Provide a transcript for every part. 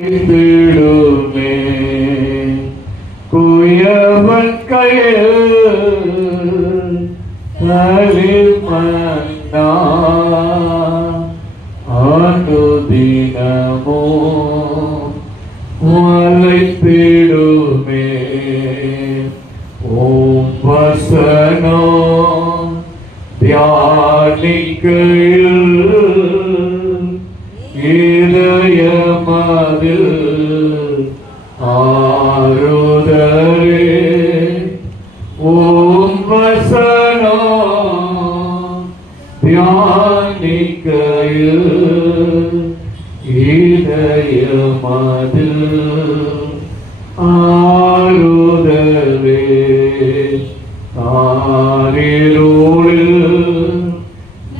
திடுமே குயவன் கையில் களிமண்ணா அனுதினமோ வளைத்திடுமே ஓம் வசனோ தியானிக்கையில் இதயமதில் ஆறுதலே ஓம் வசனோ தியானிக்கையில் இதயமதில் ஆறுதலே ஆரிருளில்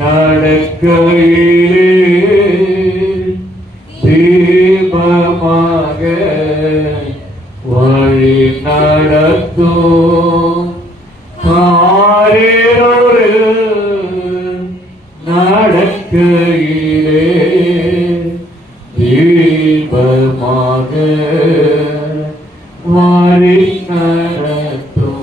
நடக்கையிலே தீபமாக வழி நடத்தும் ஆரிருளில் நடக்கையிலே தீபமாக வழி நடத்தும்.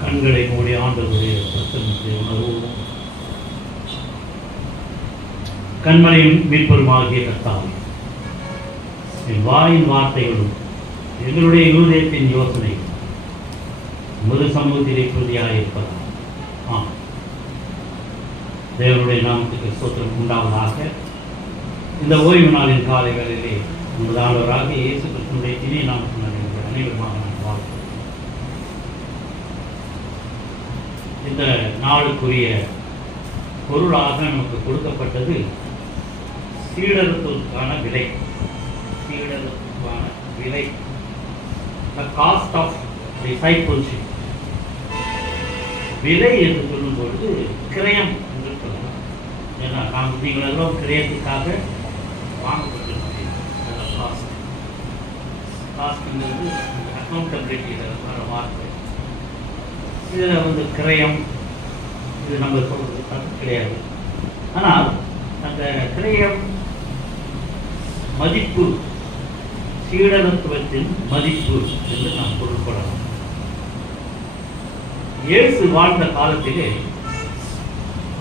கண்களை மூடி ஆண்டவருடைய பிரசன்னத்தை உணர்வோம். கண்மனையும் மீட்பருமாகிய கர்த்தாவே, என் வாயின் வார்த்தைகளும் எங்களுடைய இருதயத்தின் யோசனை முது சமூகத்திலே பிரதியாக இருப்பதா. தேவனுடைய நாமத்துக்கு ஸ்தோத்திரம் உண்டாவதாக. இந்த ஓய்வு நாளின் காலை வேளையிலே உங்கள் ஆண்டவராக இயேசு கிறிஸ்துவினுடைய இனிய நாமத்தினால் அனைவருமாக நான் வாழ்த்துகிறேன். இந்த நாளுக்குரிய பொருளாக நமக்கு கொடுக்கப்பட்டது சீடத்துவத்துக்கான விலை. சீடத்துவத்துக்கான விலை, the cost of discipleship. விலை என்று சொல்லும் பொழுது கிரயம் என்று சொல்லலாம். ஏன்னா நீங்கள் எல்லாம் கிரயத்துக்காக வாங்கப்பட்டிருக்கீங்க. காஸ்ட்ங்கிறது அக்கௌண்டபிலிட்டியில் வர வார்த்தை. இதில் கிரயம், இது நம்ம சொல்றது தப்பு கிடையாது. ஆனால் அந்த கிரயம் மதிப்பு, சீடத்துவத்தின் மதிப்பு என்று நாம் பொருள்படலாம். இயேசு வாழ்ந்த காலத்திலே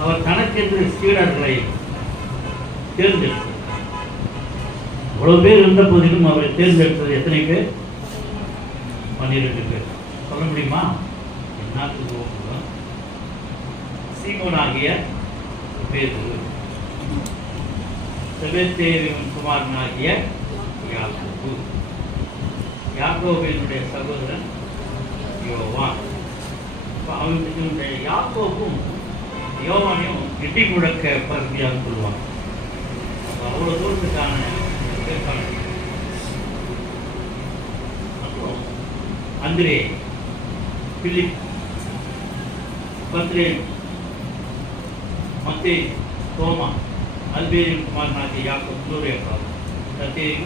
அவர் தனக்கென்று சீடர்களை தேர்ந்தெடுத்தார். அவ்வளவு பேர் இருந்த போதிலும் அவரை தேர்ந்தெடுத்தது எத்தனை பேர்? 12 பேர். சொல்ல முடியுமா? சீமோனாகிய பேதுரு, செபெதேயுவின் குமாரனாகிய யாக்கோபு, யாக்கோபினுடைய சகோதரன் யோவான். அவனுடைய யாக்கோபும் யோவானையும் இடி முழக்க பகுதியாக சொல்லுவாங்க. அவ்வளவு தூரத்துக்கான அப்புறம் அந்திரே, பிலிப், பத்ரேன், மத்தேயு, தோமா, அல்பேரின் குமாரனாகிய யாக்கோபு, குளோரியக்காவும், தத்தேயு,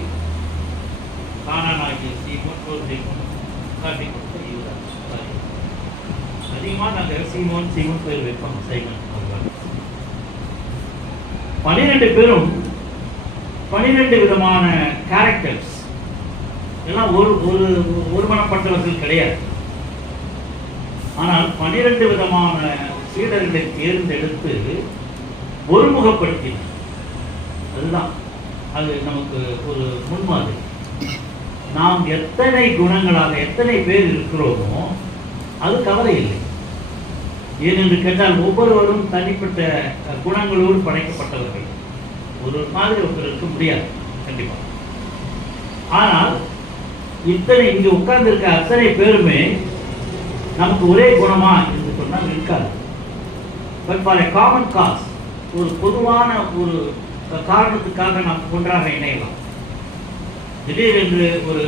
கானானாகிய சீமோன், கோர்தேயும் காட்டி கொடுத்த யூதா. அதிகமாக நாங்கள் சீமோன் பேர் வைப்போம். சைமன். 12 பேரும் 12 விதமான கேரக்டர்ஸ். எல்லாம் ஒருமனப்பட்டவர்கள் கிடையாது. ஆனால் 12 விதமான சீடர்களை தேர்ந்தெடுத்து ஒருமுகப்படுத்தினார். அதுதான் அது நமக்கு ஒரு முன்மாதிரி. நாம் எத்தனை குணங்களாக எத்தனை பேர் இருக்கிறோமோ அது கவலை இல்லை. ஏனென்று கேட்டால் ஒவ்வொருவரும் தனிப்பட்ட குணங்களோடு படைக்கப்பட்டவர்கள். ஒரு மாதிரி ஒருத்தர் இருக்க முடியாது கண்டிப்பாக. ஆனால் இத்தனை இங்கு உட்கார்ந்திருக்க அத்தனை பேருமே நமக்கு ஒரே குணமா என்று சொன்னால் இருக்காது. But for a common cos, ஒரு பொதுவான ஒரு காரணத்துக்காக நாம் ஒன்றாக இணையலாம். திடீரென்று ஒரு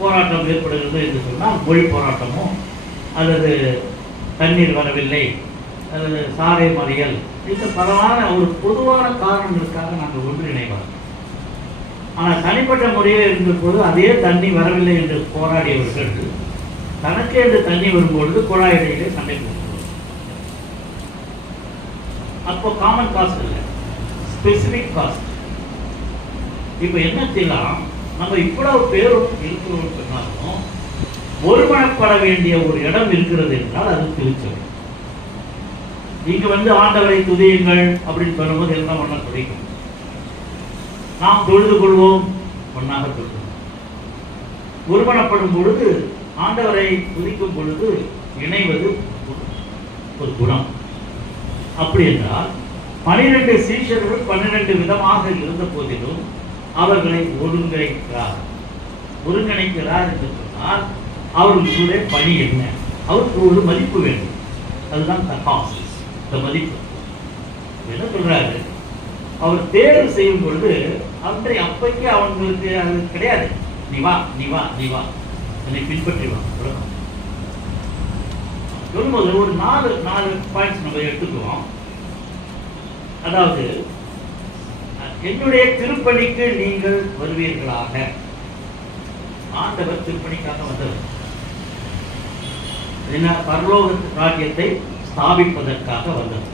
போராட்டம் ஏற்படுகிறது என்று சொன்னால், மொழி போராட்டமோ அல்லது தண்ணீர் வரவில்லை அல்லது சாலை மறியல், இந்த பலமான ஒரு பொதுவான காரணங்களுக்காக நாங்கள் ஒன்றிணைவோம். ஆனால் தனிப்பட்ட முறையில் இருந்தபோது அதே தண்ணி வரவில்லை என்று போராடியவர்கள் தனக்கு என்று தண்ணி வரும்பொழுது குழாயிடையிலே சண்டை போடுவோம். அப்போ காமன் காசு இல்லை. Specific cost. இப்போ என்ன செய்யலாம், நம்ம இவ்வளவு பேரும் இருக்கிறோம் சொன்னாலும் ஒருமனப்பட வேண்டிய ஒரு இடம் இருக்கிறது என்றால் அது திருச்சபை. நீங்க ஆண்டவரை துதியுங்கள் அப்படின்னு சொல்லும்போது எல்லாம் ஒன்றா துதிக்கும். நாம் தொழுது கொள்வோம், ஒன்றாக தொழுவோம். ஒருமனப்படும் பொழுது, ஆண்டவரை துதிக்கும் பொழுது இணைவது ஒரு குணம். அப்படி என்றால் 12 சீஷர்கள் 12 விதமாக இருந்த போதிலும் அவர்களை ஒருங்கிணைக்கிறார் என்று சொன்னால் அவர்களுடைய பணி என்ன? அவருக்கு ஒரு மதிப்பு வேண்டும். அதுதான் மதிப்பு. என்ன சொல்றாரு, அவர் தேர்வு செய்யும் பொழுது அப்பைக்கு அவங்களுக்கு அது கிடையாது. நீ வா நீ வா நீ வா, என்னை பின்பற்றி வா சொல்லும்போது ஒரு 4 பாயிண்ட்ஸ் நம்ம எடுத்துக்குவோம். அதாவது, என்னுடைய திருப்பணிக்கு நீங்கள் வருவீர்களாக. ஆண்டவர் திருப்பணிக்காக வந்தவர். பரலோக ராஜ்யத்தை ஸ்தாபிப்பதற்காக வந்தவர்.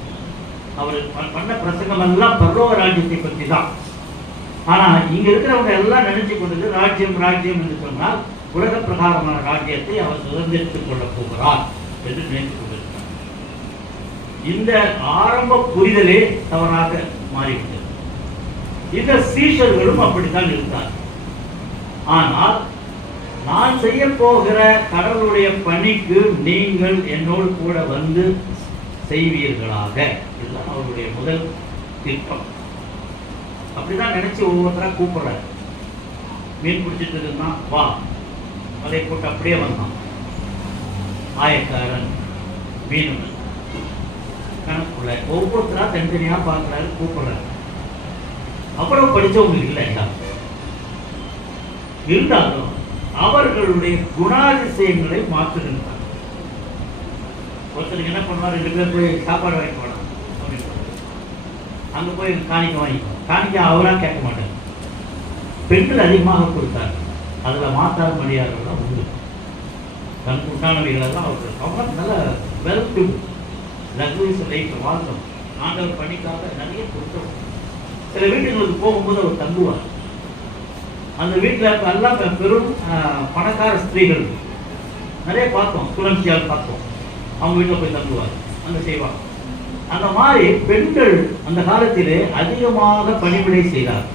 அவர் பண்ண பிரசங்கம் எல்லாம் பரலோக ராஜ்யத்தை பற்றி தான். ஆனா இங்க இருக்கிறவங்க எல்லாம் நினைச்சு கொண்டது ராஜ்யம் ராஜ்யம் என்று சொன்னால் உலக பிரகாரமான ராஜ்யத்தை அவர் சுதந்திரித்துக் கொள்ளப் போகிறார் என்று நினைத்துக் கொண்டிருக்கிறார். இந்த ஆரம்ப புரிதலே தவறாக மாறிவிட்டது. இந்த சீஷர்களும் அப்படித்தான் இருந்தார். ஆனால் நான் செய்ய போகிற கடவுளுடைய பணிக்கு நீங்கள் என்னோடு கூட வந்து செய்வீர்களாக, இதுதான் அவருடைய முதல் திட்டம். அப்படிதான் நினைச்சு ஒவ்வொருத்தரா கூப்பிடுறாரு. மீன் பிடிச்சிட்டு இருந்தான், வா. அதை போட்டு அப்படியே வந்தான். ஆயக்காரன், மீனவன், கணக்குள்ள ஒவ்வொருத்தரா தனித்தனியா பார்க்கிறாரு, கூப்பிடுறாரு. அவ்வளவு படிச்சவங்க இல்லை இருந்தாலும் அவர்களுடைய குணாதிசயங்களை மாற்றுகின்றார். ஒருத்தருக்கு என்ன பண்ணுவார், 2 பேர் போய் சாப்பாடு வாங்கிட்டு போகலாம் அப்படின்னு அங்க போய் காணிக்க வாங்கிக்கோ. காணிக்க அவரா கேட்க மாட்டார். பெண்கள் அதிகமாக கொடுத்தார். அதுல மாத்தார் மணியார்கள் உண்டு. தன் உண்டானவைகளெல்லாம் அவர்கள் அவங்க நல்ல வெல்த் லக்ஸரிஸ் லைஃப் வாழ்ந்தோம். ஆண்டவர் பணிக்காக நிறைய கொடுத்தோம். சில வீட்டுகளுக்கு போகும்போது அவர் தங்குவார். அந்த வீட்டில் எல்லாம் பெரும் பணக்கார ஸ்திரீகள் நிறைய பார்த்தோம். துளசியால் பார்த்தோம். அவங்க வீட்டில் போய் தங்குவார், அங்கே செய்வாங்க. அந்த மாதிரி பெண்கள் அந்த காலத்திலே அதிகமாக பணிவிடை செய்தார்.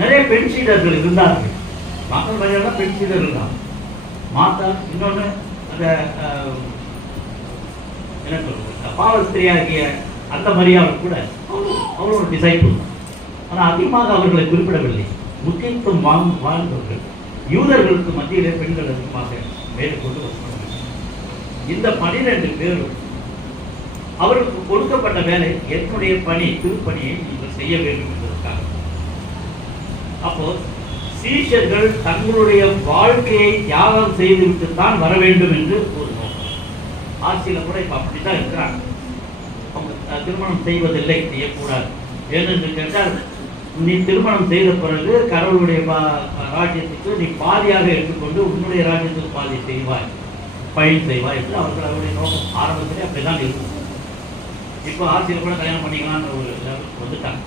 நிறைய பெண் சீடர்கள் இருந்தார்கள். மக்கள் வழியெல்லாம் பெண் சீடர்கள் தான். மாத்தா இன்னொன்று அந்த என்ன சொல்றது, பாவஸ்திரியாகிய அந்த மரியாதை கூட அவரோட டிசைபிள். ஆனால் அதிகமாக அவர்களை குறிப்பிடவில்லை. முக்கியத்துவம் வாழ்ந்தவர்கள். யூதர்களுக்கு மத்தியிலே பெண்கள் அதிகமாக வேலை கொண்டு வந்தார்கள். இந்த 12 பேரும் அவருக்கு கொடுக்கப்பட்ட வேலை, என்னுடைய பணி, திருப்பணியை நீங்கள் செய்ய வேண்டும் என்பதற்காக. அப்போ சீஷர்கள் தங்களுடைய வாழ்க்கையை தியாகம் செய்துவிட்டு தான் வர வேண்டும் என்று ஒரு நோக்கம். ஆட்சியில கூட இப்ப அப்படித்தான் இருக்கிறாங்க. அவங்க திருமணம் செய்வதில்லை, செய்யக்கூடாது. ஏனென்று கேட்டால், நீ திருமணம் செய்த பிறகு கடவுளுடைய ராஜ்யத்துக்கு நீ பாதியாக எடுத்துக்கொண்டு உன்னுடைய ராஜ்யத்துக்கு பாதி செய்வாய், பயன் செய்வாய் என்று அவர்களுடைய நோக்கம். ஆரம்பத்திலே அப்படிதான் இருக்கும். இப்போ ஆட்சியில் கூட கல்யாணம் பண்ணிக்கலாம்னு ஒரு வந்துட்டாங்க.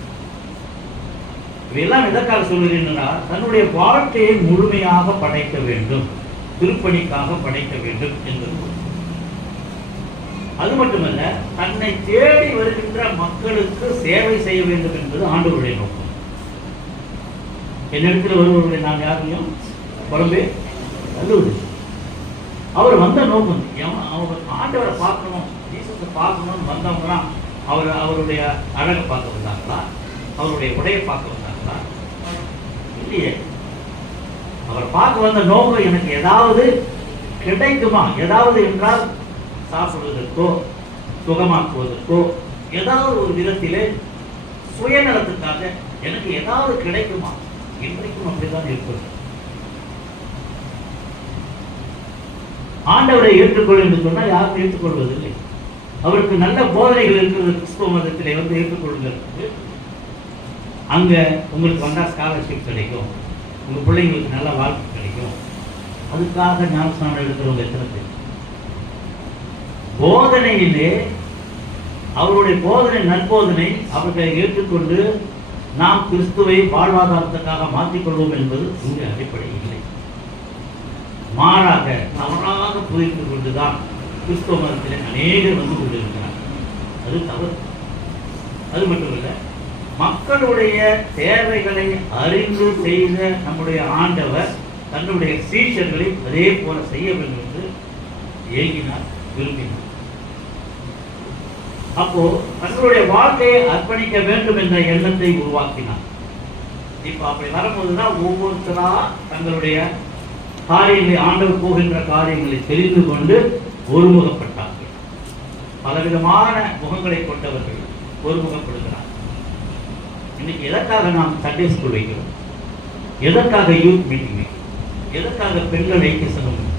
இவையெல்லாம் எதற்காக சொல்கிறேன்னா, தன்னுடைய வாழ்க்கையை முழுமையாக படைக்க வேண்டும், திருப்பணிக்காக படைக்க வேண்டும் என்பது. அது மட்டுமல்ல, தன்னை தேடி வருகின்ற மக்களுக்கு சேவை செய்ய வேண்டும் என்பது ஆண்டவருடைய நோக்கம். என்னிடத்தில் வருவர்களை நான் யாரையும் குழம்பே அல்லது அவர் வந்த நோக்கம், அவர் ஆண்டவரை பார்க்கணும், ஜீசஸை பார்க்கணும்னு வந்தவங்களாம் அவருடைய அழகை பார்க்க வந்தாங்களா, அவருடைய உடையை பார்க்க வந்தாங்களா? இல்லையே. அவர் பார்க்க வந்த நோக்கம், எனக்கு ஏதாவது கிடைக்குமா, ஏதாவது என்றால் சாப்பிடுவதற்கோ சுகமாக்குவதற்கோ ஏதாவது ஒரு விதத்திலே சுயநலத்துக்காக எனக்கு ஏதாவது கிடைக்குமா. இன்றைக்கும் அப்படிதான் இருப்பது. ஆண்டவரை ஏற்றுக்கொள் என்று சொன்னால் யாரும் ஏற்றுக்கொள்வதில்லை. அவருக்கு நல்ல போதனைகள் இருக்கிறது. கிறிஸ்துவ மதத்திலே ஏற்றுக்கொள்கிறது. அங்க உங்களுக்கு வந்தா ஸ்காலர்ஷிப் கிடைக்கும், உங்க பிள்ளைங்களுக்கு நல்ல வாழ்க்கை கிடைக்கும். அதுக்காக ஞானஸ்நானம் எடுக்கிறவங்க எத்தனை பேர்? போதனையிலே அவருடைய போதனை நற்போதனை அவர்களை ஏற்றுக்கொண்டு நாம் கிறிஸ்துவை வாழ்வாதாரத்துக்காக மாற்றிக்கொள்வோம் என்பது இங்கு அடிப்படை இல்லை. மாறாக தவறாக புரிந்து கொண்டுதான் கிறிஸ்துவ மதத்திலே அநேகர் வந்து கொண்டிருக்கிறார். அது தவறு. அது மட்டுமல்ல, மக்களுடைய தேவைகளை அறிந்து செய்த நம்முடைய ஆண்டவர் தன்னுடைய சீஷர்களை அதே போல செய்ய வேண்டும் என்று ஏங்கினார், விரும்பினார். அப்போ தங்களுடைய வாழ்க்கையை அர்ப்பணிக்க வேண்டும் என்ற எண்ணத்தை உருவாக்கினார். இப்ப அப்படி வரும்போதுதான் ஒவ்வொருத்தரா தங்களுடைய காரியங்களை, ஆண்டவர் போகின்ற காரியங்களை தெரிந்து கொண்டு ஒருமுகப்பட்டார்கள். பலவிதமான முகங்களை கொண்டவர்கள் ஒருமுகப்படுகிறார். இன்னைக்கு எதற்காக நாம் சண்டே ஸ்கூல் வைக்கிறோம்? எதற்காக யூத் மீட்டிங் வைக்கிறோம்? எதற்காக பெண்கள் ஐக்கிய சங்கம்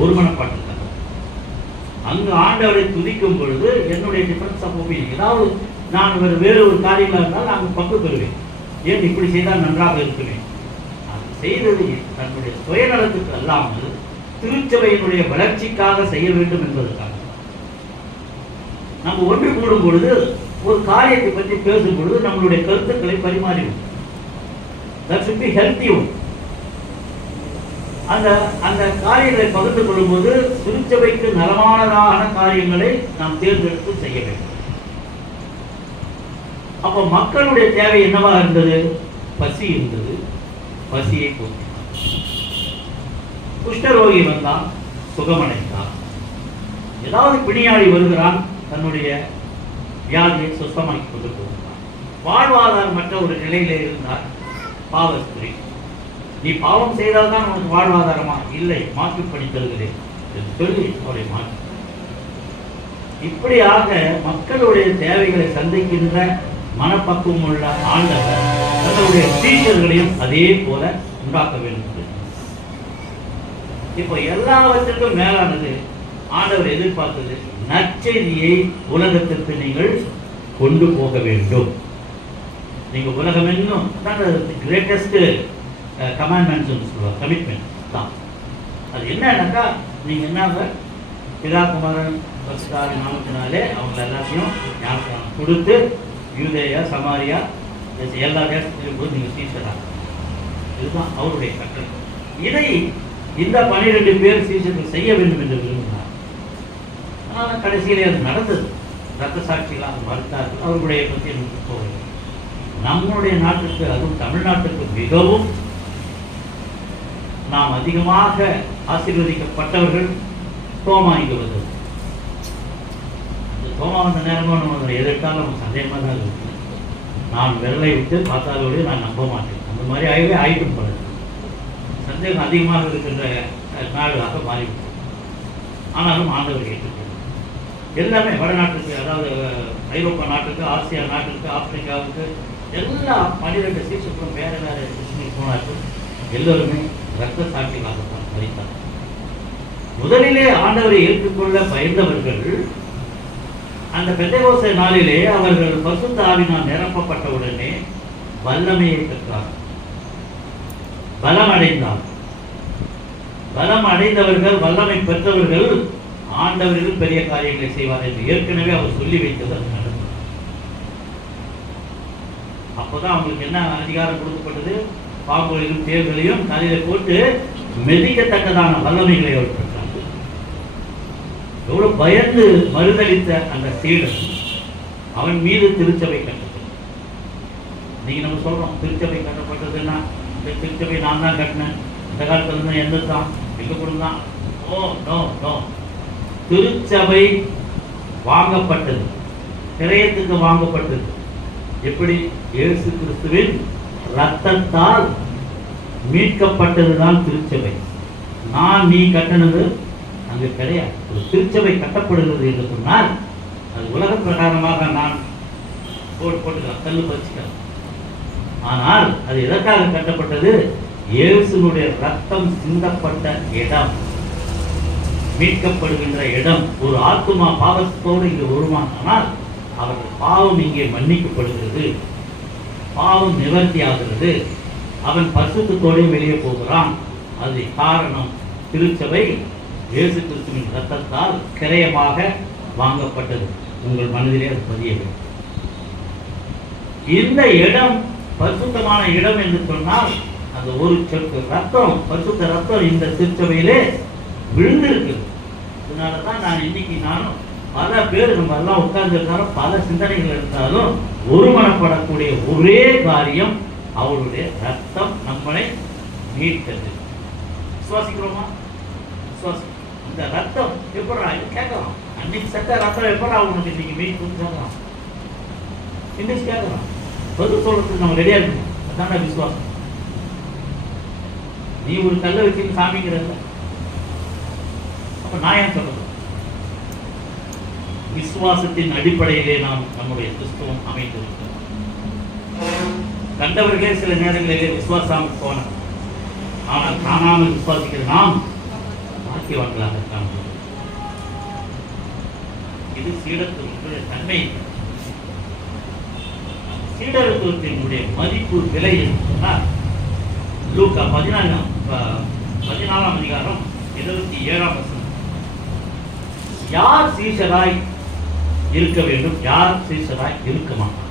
ஒருமனப்பாட்டுக்காக? அங்கு ஆண்டவரை துதிக்கும் பொழுது என்னுடைய டிஃபரன்ஸ் ஆஃப் ஒப்பீனியன், ஏதாவது நான் வேறு ஒரு காரியமாக இருந்தால் நான் பங்கு பெறுவேன். ஏன் இப்படி செய்தால் நன்றாக இருக்கிறேன்? அது செய்தது தன்னுடைய சுயநலத்துக்கு அல்லாமல் திருச்சபையினுடைய வளர்ச்சிக்காக செய்ய வேண்டும் என்பதற்காக. நம்ம ஒன்று கூடும் பொழுது, ஒரு காரியத்தை பற்றி பேசும் பொழுது நம்மளுடைய கருத்துக்களை பரிமாறிவோம். That should be healthy. அந்த காரியங்களை பகிர்ந்து கொள்ளும்போது திருச்சபைக்கு நலமானதான காரியங்களை நாம் தேர்ந்தெடுத்து செய்ய வேண்டும். அப்ப மக்களுடைய தேவை என்னவாக இருந்தது? பசி இருந்தது. பசியை போக்கினார். குஷ்டரோகி வந்தான், சுகமடைந்தான். ஏதாவது பிணியாளி வருகிறான், தன்னுடைய வியாதியை சுத்தமாக்கி கொண்டு போகிறான். வாழ்வாதாரமற்ற ஒரு நிலையில இருந்தார் பாவஸ்திரி. நீ பாவம் செய்தால்தான் உனக்கு வாழ்வாதாரமா? இல்லை, மாற்றி பண்ணி தருகிறேன் என்று சொல்லி அவரை மாற்றி. இப்படியாக மக்களுடைய தேவைகளை சந்திக்கின்ற மனப்பக்குவம் உள்ள ஆண்டவர் தன்னுடைய சீஷர்களையும் அதே போல உண்டாக்க வேண்டும். இப்போ எல்லாவற்றிற்கும் மேலானது ஆண்டவர் எதிர்பார்த்தது, நற்செய்தியை உலகத்திற்கு நீங்கள் கொண்டு போக வேண்டும். நீங்க உலகம் என்னும் கிரேட்டஸ்ட் கமாண்ட்மெண்ட்ஸ் சொல்லுவாங்க, கமிட்மெண்ட் தான். அது என்னன்னாக்கா, நீங்க என்ன பிதா குமாரன் பரிசுத்த நாமத்தினாலே அவங்க எல்லாத்தையும் ஞாபகம் கொடுத்து யூதேயா சமாரியா எல்லா தேசத்திலும் போது நீங்க சீசராக, இதுதான் அவருடைய கட்டளை. இதை இந்த 12 பேர் சீசர்கள் செய்ய வேண்டும் என்று விரும்பினார். ஆனால் கடைசியிலே அது நடந்தது. ரத்த சாட்சிகளாக மறுத்தார்கள். அவர்களுடைய பற்றி நமக்கு போகிறது. நம்முடைய நாட்டுக்கு, அதுவும் தமிழ்நாட்டுக்கு மிகவும் நாம் அதிகமாக ஆசீர்வதிக்கப்பட்டவர்கள் தோமா இங்கு வந்தது. அந்த தோமா வந்த நேரமும் நம்ம எதிர்த்தாலும் நம்ம சந்தேகமாக தான் இருக்கு. நான் விரலை விட்டு பார்த்தாலோடு நான் நம்ப மாட்டேன். அந்த மாதிரி ஆயிட்டும் போல சந்தேகம் அதிகமாக இருக்கின்ற நாடுகளாக மாறிவிட்டது. ஆனாலும் ஆண்டவர் ஏற்றுக்கொண்டார். எல்லாமே வடநாட்டுக்கு, அதாவது ஐரோப்பா நாட்டுக்கு, ஆசியா நாட்டுக்கு, ஆப்பிரிக்காவுக்கு எல்லா 12 சீசர்களும் வேற வேற போனார்கள். எல்லோருமே ரத்த சாட்சிகளாகத்தான் மரித்தார். முதலிலே ஆண்டவரை ஏற்றுக்கொள்ள பயந்தவர்கள் அந்த பெந்தெகோஸ்தே நாளிலே அவர்கள் பரிசுத்த ஆவியினால் நிரப்பப்பட்ட உடனே வல்லமையை பெற்றார், பலம் அடைந்தார். பலம் அடைந்தவர்கள், வல்லமை பெற்றவர்கள் ஆண்டவர்கள் பெரிய காரியங்களை செய்வார் என்று ஏற்கனவே அவர் சொல்லி வைத்தது நடந்தது. அப்போதான் அவங்களுக்கு என்ன அதிகாரம் கொடுக்கப்பட்டது? பாம்புகளையும் தேள்களையும் தலையில போட்டு மெதிக்கத்தக்கதான வல்லமைகளை அவர் பெற்றார். எவ்வளவு பயந்து மறுதளித்த அந்த சீடன், அவன் மீது திருச்சபை கட்டப்பட்டது. நீங்க நம்ம சொல்றோம் திருச்சபை கட்டப்பட்டதுன்னா, இந்த திருச்சபை நான் தான் கட்டினேன், இந்த காலத்துல இருந்தா எந்த தான் எங்க கொடுந்தான். ஓ நோ நோ, திருச்சபை வாங்கப்பட்டது, கிரயத்துக்கு வாங்கப்பட்டது. எப்படி? இயேசு கிறிஸ்துவின் ரத்தத்தால் மீட்கப்பட்டதுதான் திருச்சபை. நான் நீ கட்டினது அங்கு கிடையாது. ஒரு திருச்சபை கட்டப்படுகிறது என்று சொன்னால் அது உலக பிரகாரமாக நான் போட்டுக்கலாம், கல்லு பறிச்சுக்கலாம். ஆனால் அது எதற்காக கட்டப்பட்டது? இயேசுனுடைய ரத்தம் சிந்தப்பட்ட இடம், மீட்கப்படுகின்ற இடம். ஒரு ஆத்துமா பாவத்தோடு இங்கு வருமானால் அவர்கள் பாவம் இங்கே மன்னிக்கப்படுகிறது, பாவம் நிவர்த்தி ஆகிறது, அவன் பரிசுத்தத்தோடு வெளியே போகிறான். அது காரணம் திருச்சபை இயேசு கிறிஸ்துவின் ரத்தத்தால் கிரயமாக வாங்கப்பட்டது. உங்கள் மனதிலே அது பதிய வேண்டும். இந்த இடம் பரிசுத்தமான இடம் என்று சொன்னால் அந்த ஒரு சொட்டு ரத்தம், பரிசுத்த ரத்தம் இந்த திருச்சபையிலே விழுந்திருக்கு. அதனாலதான் நான் இன்னைக்கு நானும் பல பேர் நம்ம எல்லாம் உட்கார்ந்துருந்தாலும் பல சிந்தனைகள் இருந்தாலும் ஒருமனப்படக்கூடிய ஒரே காரியம் அவருடைய ரத்தம் நம்மளை மீட்டது. விசுவாசிக்கிறோமா? இந்த ரத்தம் எப்படா கேட்கலாம். அன்னைக்கு சட்ட ரத்தம் எப்படா உனக்கு இன்னைக்கு மீட்பு கேட்கலாம். இன்னைக்கு கேட்கலாம். பதில் சொல்றதுக்கு நம்ம ரெடியா இருக்கணும். அதான் விசுவாசம். நீ ஒரு கல்லை வச்சு சாமிங்கிறத அப்ப நான் ஏன் சொல்றது? விசுவாசத்தின் அடிப்படையிலே நாம் நம்முடைய கிறிஸ்துவம் அமைந்திருக்கிறோம். கண்டவர்களே சில நேரங்களிலே விசுவாசம் போன, ஆனால் காணாமல் விசுவாசிக்கிற நாம் பாக்கியவான்களாக காண்கிறோம். இது சீடத்துவத்தினுடைய தன்மை. சீடத்துவத்தினுடைய மதிப்பு விலை சொன்னால் லூக்கா 14ஆம் அதிகாரம் 27ஆம் வசனம். யார் சீஷராய் இருக்க வேண்டும், யார் சீஷராய் இருக்க மாட்டார்?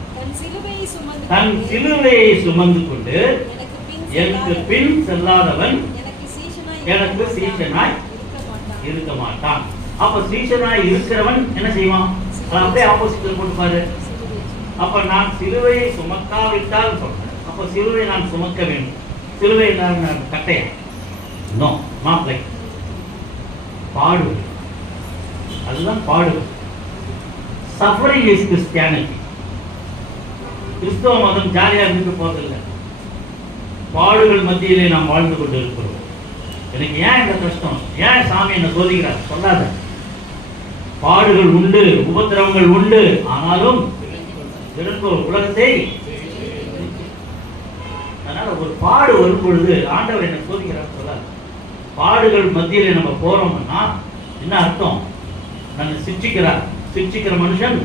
தன் சிலுவையை சுமந்து கொண்டு எனக்கு பின் செல்லாதவன் எனக்கு சீஷனாய் இருக்க மாட்டான். அப்ப சீஷனாய் இருக்கிறவன் என்ன செய்வான்? அப்படியே ஆப்போசிட் போட்டு பாரு. அப்ப நான் சிலுவையை சுமக்காவிட்டால் சொல்றேன். அப்ப சிலுவை நான் சுமக்க வேண்டும். சிலுவை கட்டையா? No, not like. பாடுவது, அதுதான் பாடுவது. Suffering is Christianity. கிறிஸ்தவ மதம் ஜாலியா இருந்துட்டு போவதில்லை. பாடுகள் மத்தியிலே நாம் வாழ்ந்து கொண்டு இருக்கிறோம். எனக்கு ஏன் இந்த கஷ்டம், ஏன் சாமி என்ன சோதிக்கிறார் சொல்லாத. பாடுகள் உண்டு, உபத்திரவங்கள் உண்டு, ஆனாலும் உலகத்தை. அதனால ஒரு பாடு வரும் பொழுது ஆண்டவர் என்ன சோதிக்கிறார் சொல்லாது. பாடுகள் மத்தியிலே நம்ம போறோம்னா என்ன அர்த்தம்? நான் சிக்ஷிக்கிற மனுஷன்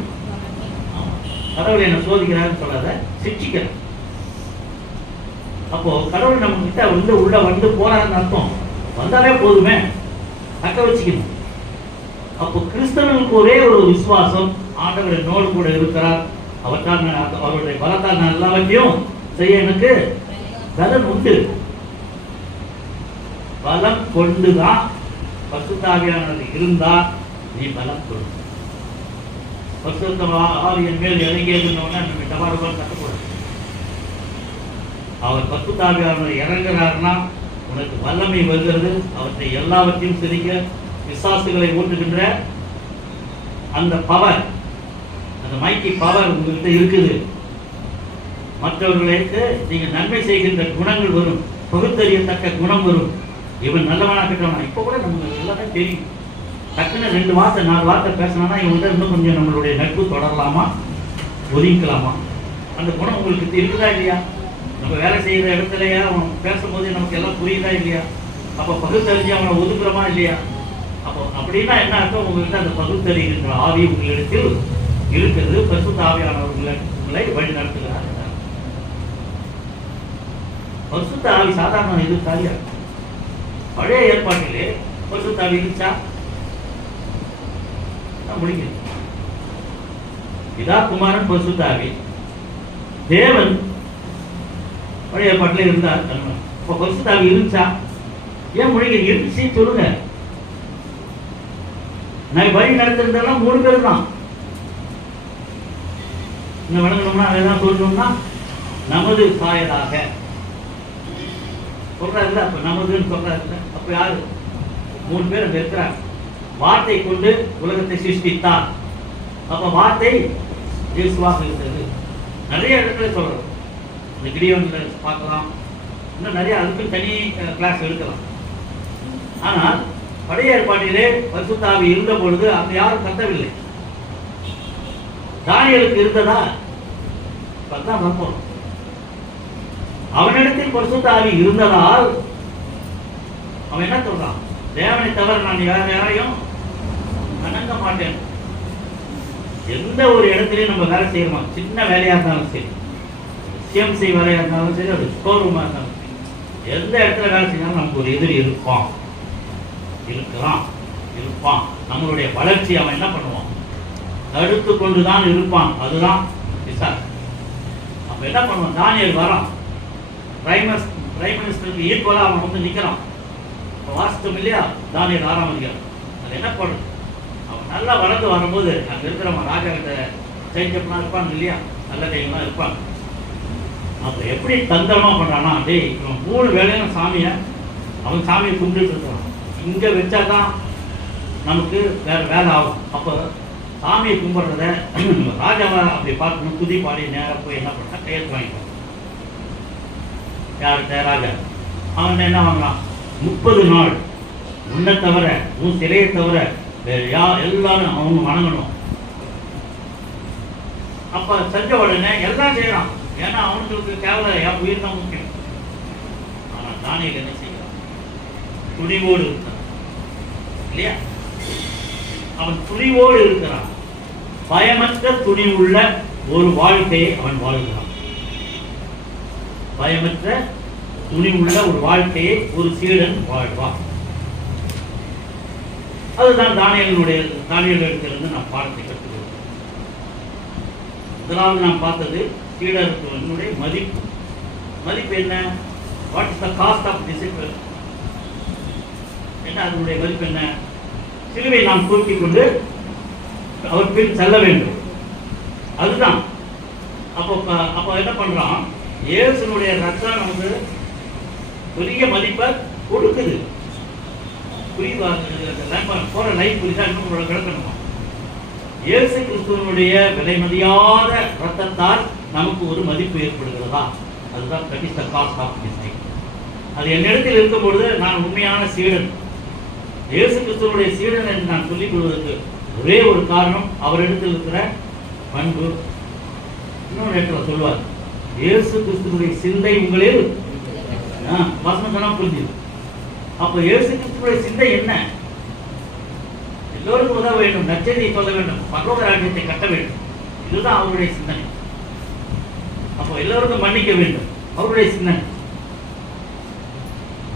கடவுளை என்ன சோதிக்கிறான்னு சொல்லாத, சிக்ஷிக்கிறார். அப்போ கடவுள் நம்ம கிட்ட உள்ள வந்து போறாருன்னு அர்த்தம். வந்தாலே போதுமே, தக்க வச்சுக்கணும். அப்போ கிறிஸ்தவனுக்கு ஒரே ஒரு விசுவாசம், ஆண்டவர் என்னோடு கூட இருக்கிறார், அவருடைய பலத்தால் நான் எல்லாவற்றையும் செய்ய எனக்கு பலன் உண்டு. பலம் கொண்டுதான் பரிசுத்த ஆவியானவர் இருந்தா நீ பலம் கொண்டு. பரிசுத்த ஆவியின் மேல் இறங்கியதுன்னு நம்ம டபாரபால் கட்டக்கூடாது. அவர் பரிசுத்த ஆவியானவர் இறங்குறாருன்னா உனக்கு வல்லமை வருகிறது. அவற்றை எல்லாவற்றையும் சிரிக்க விசுவாசிகளை ஊட்டுகின்ற அந்த பவர், அந்த மைக்கி பவர் உங்கள்கிட்ட இருக்குது. மற்றவர்களுக்கு நீங்க நன்மை செய்கின்ற குணங்கள் வரும், பகுத்தறியத்தக்க குணம் வரும். இவன் நல்லவனா கிட்டவனா இப்ப கூட நமக்கு எல்லாத்தையும் தெரியும். டக்குன்னு 2 வார்த்தை 4 வார்த்தை பேசினா இவங்கள்ட்ட இன்னும் கொஞ்சம் நம்மளுடைய நட்பு தொடரலாமா, ஒதுக்கலாமா? அந்த குணம் உங்களுக்கு இருக்குதா இல்லையா? நம்ம வேலை செய்யற இடத்துலயா அவன் பேசும்போது நமக்கு எல்லாம் புரியுதா இல்லையா? அப்ப பகுத்தறிஞ்சு அவனை ஒதுக்குறோமா இல்லையா? அப்போ அப்படின்னா என்ன அர்த்தம்? உங்கள்கிட்ட அந்த பகுத்தறிகின்ற ஆவி உங்களிடத்தில் இருக்கிறது. பரிசுத்த ஆவியானவர்களை வழி நடத்துகிறார். பரிசுத்த ஆவி சாதாரண இது காரியா? பழைய ஏற்பாட்டிலே பரிசுத்த ஆவி இருந்துச்சா? முடிக்கிறது. இதா குமாரன் பரிசுத்த ஆவி. தேவன் பழைய ஏற்பாட்டிலே இருந்தார். இப்ப பரிசுத்த ஆவி இருந்துச்சா? ஏன் முடிக்கிறது? இருந்துச்சு சொல்லுங்க. நான் வழி நடத்திருந்தெல்லாம் 3 பேர் தான். இன்னும் வழங்கணும்னா அதான் சொல்லணும்னா நமது சாயலாக சொல்றாருல்ல. அப்ப நமதுன்னு சொல்றாருல்ல. அப்ப யாரு? 3 பேர் அங்க இருக்கிறார். வார்த்தை கொண்டு உலகத்தை சிருஷ்டித்தார். அப்ப வார்த்தை இயேசுவாக இருக்கிறது. நிறைய இடத்துல சொல்றோம். இந்த கிடியோன்ல பார்க்கலாம், இன்னும் நிறைய அதுக்கு தனி கிளாஸ் எடுக்கலாம். ஆனால் பழைய ஏற்பாட்டிலே பரிசுத்த ஆவி இருந்த பொழுது அங்க யாரும் கத்தவில்லை. தானியேலுக்கு இருந்ததா? இப்பதான் பார்ப்போம். அவனிடத்தில் பரிசுத்த ஆவி இருந்ததால் அவன் என்ன சொல்றான்? தேவனை தவிர நான் யாரையும் வணங்க மாட்டேன். எந்த ஒரு இடத்துலயும் நம்ம வேலை செய்யறோமா, சின்ன வேலையா இருந்தாலும் சரி, சிஎம்சி வேலையா இருந்தாலும் சரி, ஒரு ஸ்டோர் ரூமா இருந்தாலும் சரி, எந்த இடத்துல வேலை செஞ்சாலும் நமக்கு ஒரு எதிரி இருப்பான். நம்மளுடைய வளர்ச்சி அவன் என்ன பண்ணுவான்? தடுத்து கொண்டுதான் இருப்பான். அதுதான் பிசாசு. அப்ப என்ன பண்ணுவான்? தானியேல் வரான், பிரைம் மினிஸ்டருக்கு ஈக்குவலா அவன் வந்து நிக்கிறான். வாஸ்தவம் இல்லையா? தானியேல் 6ஆம் அதிகாரம். அது என்ன பண்ணுது? அவன் நல்லா வளர்ந்து வரும்போது அங்க இருக்கிறவன் ராஜா கிட்ட செஞ்சப்பெல்லாம் இருப்பாங்க இல்லையா, நல்ல கைகள்லாம் இருப்பாங்க. அப்ப எப்படி தந்திரமா பண்றானா, டேய் இவன் 3 வேளையும் அவன் சாமியை கும்பிட்டு இருக்கான், இங்க வச்சாதான் நமக்கு வேற வேலை ஆகும். அப்ப சாமியை கும்பிடுறத ராஜாவை அப்படி பார்க்கணும், குதி பாடி நேரம் போய் என்ன பண்ணா கையெழுத்து வாங்கிக்கலாம். யார்கிட்ட? ராஜா. அவன் என்ன வாங்கலாம்? 30 நாள் உன்னை தவிர, உன் சிலையை தவிர எல்லாரும் அவங்க வணங்கணும். அப்ப செஞ்ச உடனே எல்லாம் செய்யறான். ஏன்னா அவனுக்கு கேவல என் உயிர் தான் முக்கியம். ஆனா தானியேல் என்ன செய்யறான்? துணிவோடு இருக்கிறான் இல்லையா? அவன் துணிவோடு இருக்கிறான். பயமற்ற துணிவுள்ள ஒரு வாழ்க்கையை அவன் வாழ்கிறான். பயமற்ற துணிவுள்ள ஒரு வாழ்க்கையை ஒரு சீடன் வாழ்வான். அதுதான் தானியேலிடத்திலிருந்து நாம் பாடத்தை கற்றுக்கிறோம். முதலாவது நாம் பார்த்தது சீடர்களுடைய மதிப்பு. மதிப்பு என்ன? What is the cost of discipline? என்ன அதனுடைய மதிப்பு என்ன? சிலுவை நாம் தூக்கி கொண்டு அவர் பின் செல்ல வேண்டும். அதுதான். அப்போ என்ன பண்றான்? இயேசுனுடைய ரத்தம் நமக்கு பெரிய மதிப்பை கொடுக்குது. போற லைஃப் புரிதா இன்னும் கிடக்கணுமா? இயேசு கிறிஸ்துவனுடைய விலை மதியாத ரத்தத்தால் நமக்கு ஒரு மதிப்பு ஏற்படுகிறதா? அதுதான் that is the cost of disciple. அது என்னிடத்தில் இருக்கும் பொழுது நான் உண்மையான சீடன், இயேசு கிறிஸ்துவனுடைய சீடன் என்று நான் சொல்லிக் கொள்வதற்கு ஒரே ஒரு காரணம் அவரிடத்தில் இருக்கிற பண்பு. இன்னொரு இடத்துல சொல்லுவார், இயேசு கிறிஸ்துவனுடைய சிந்தை உங்களில் வசனம் சொன்னா புரிஞ்சுது. அப்ப இயேசு கிறிஸ்துவனுடைய சிந்தை என்ன? எல்லோருக்கும் உதவ வேண்டும், நற்செய்தியை சொல்ல வேண்டும், பரலோக ராஜ்யத்தை கட்ட வேண்டும். இதுதான் அவருடைய சிந்தனை. அப்போ எல்லோருக்கும் மன்னிக்க வேண்டும், அவருடைய சிந்தனை.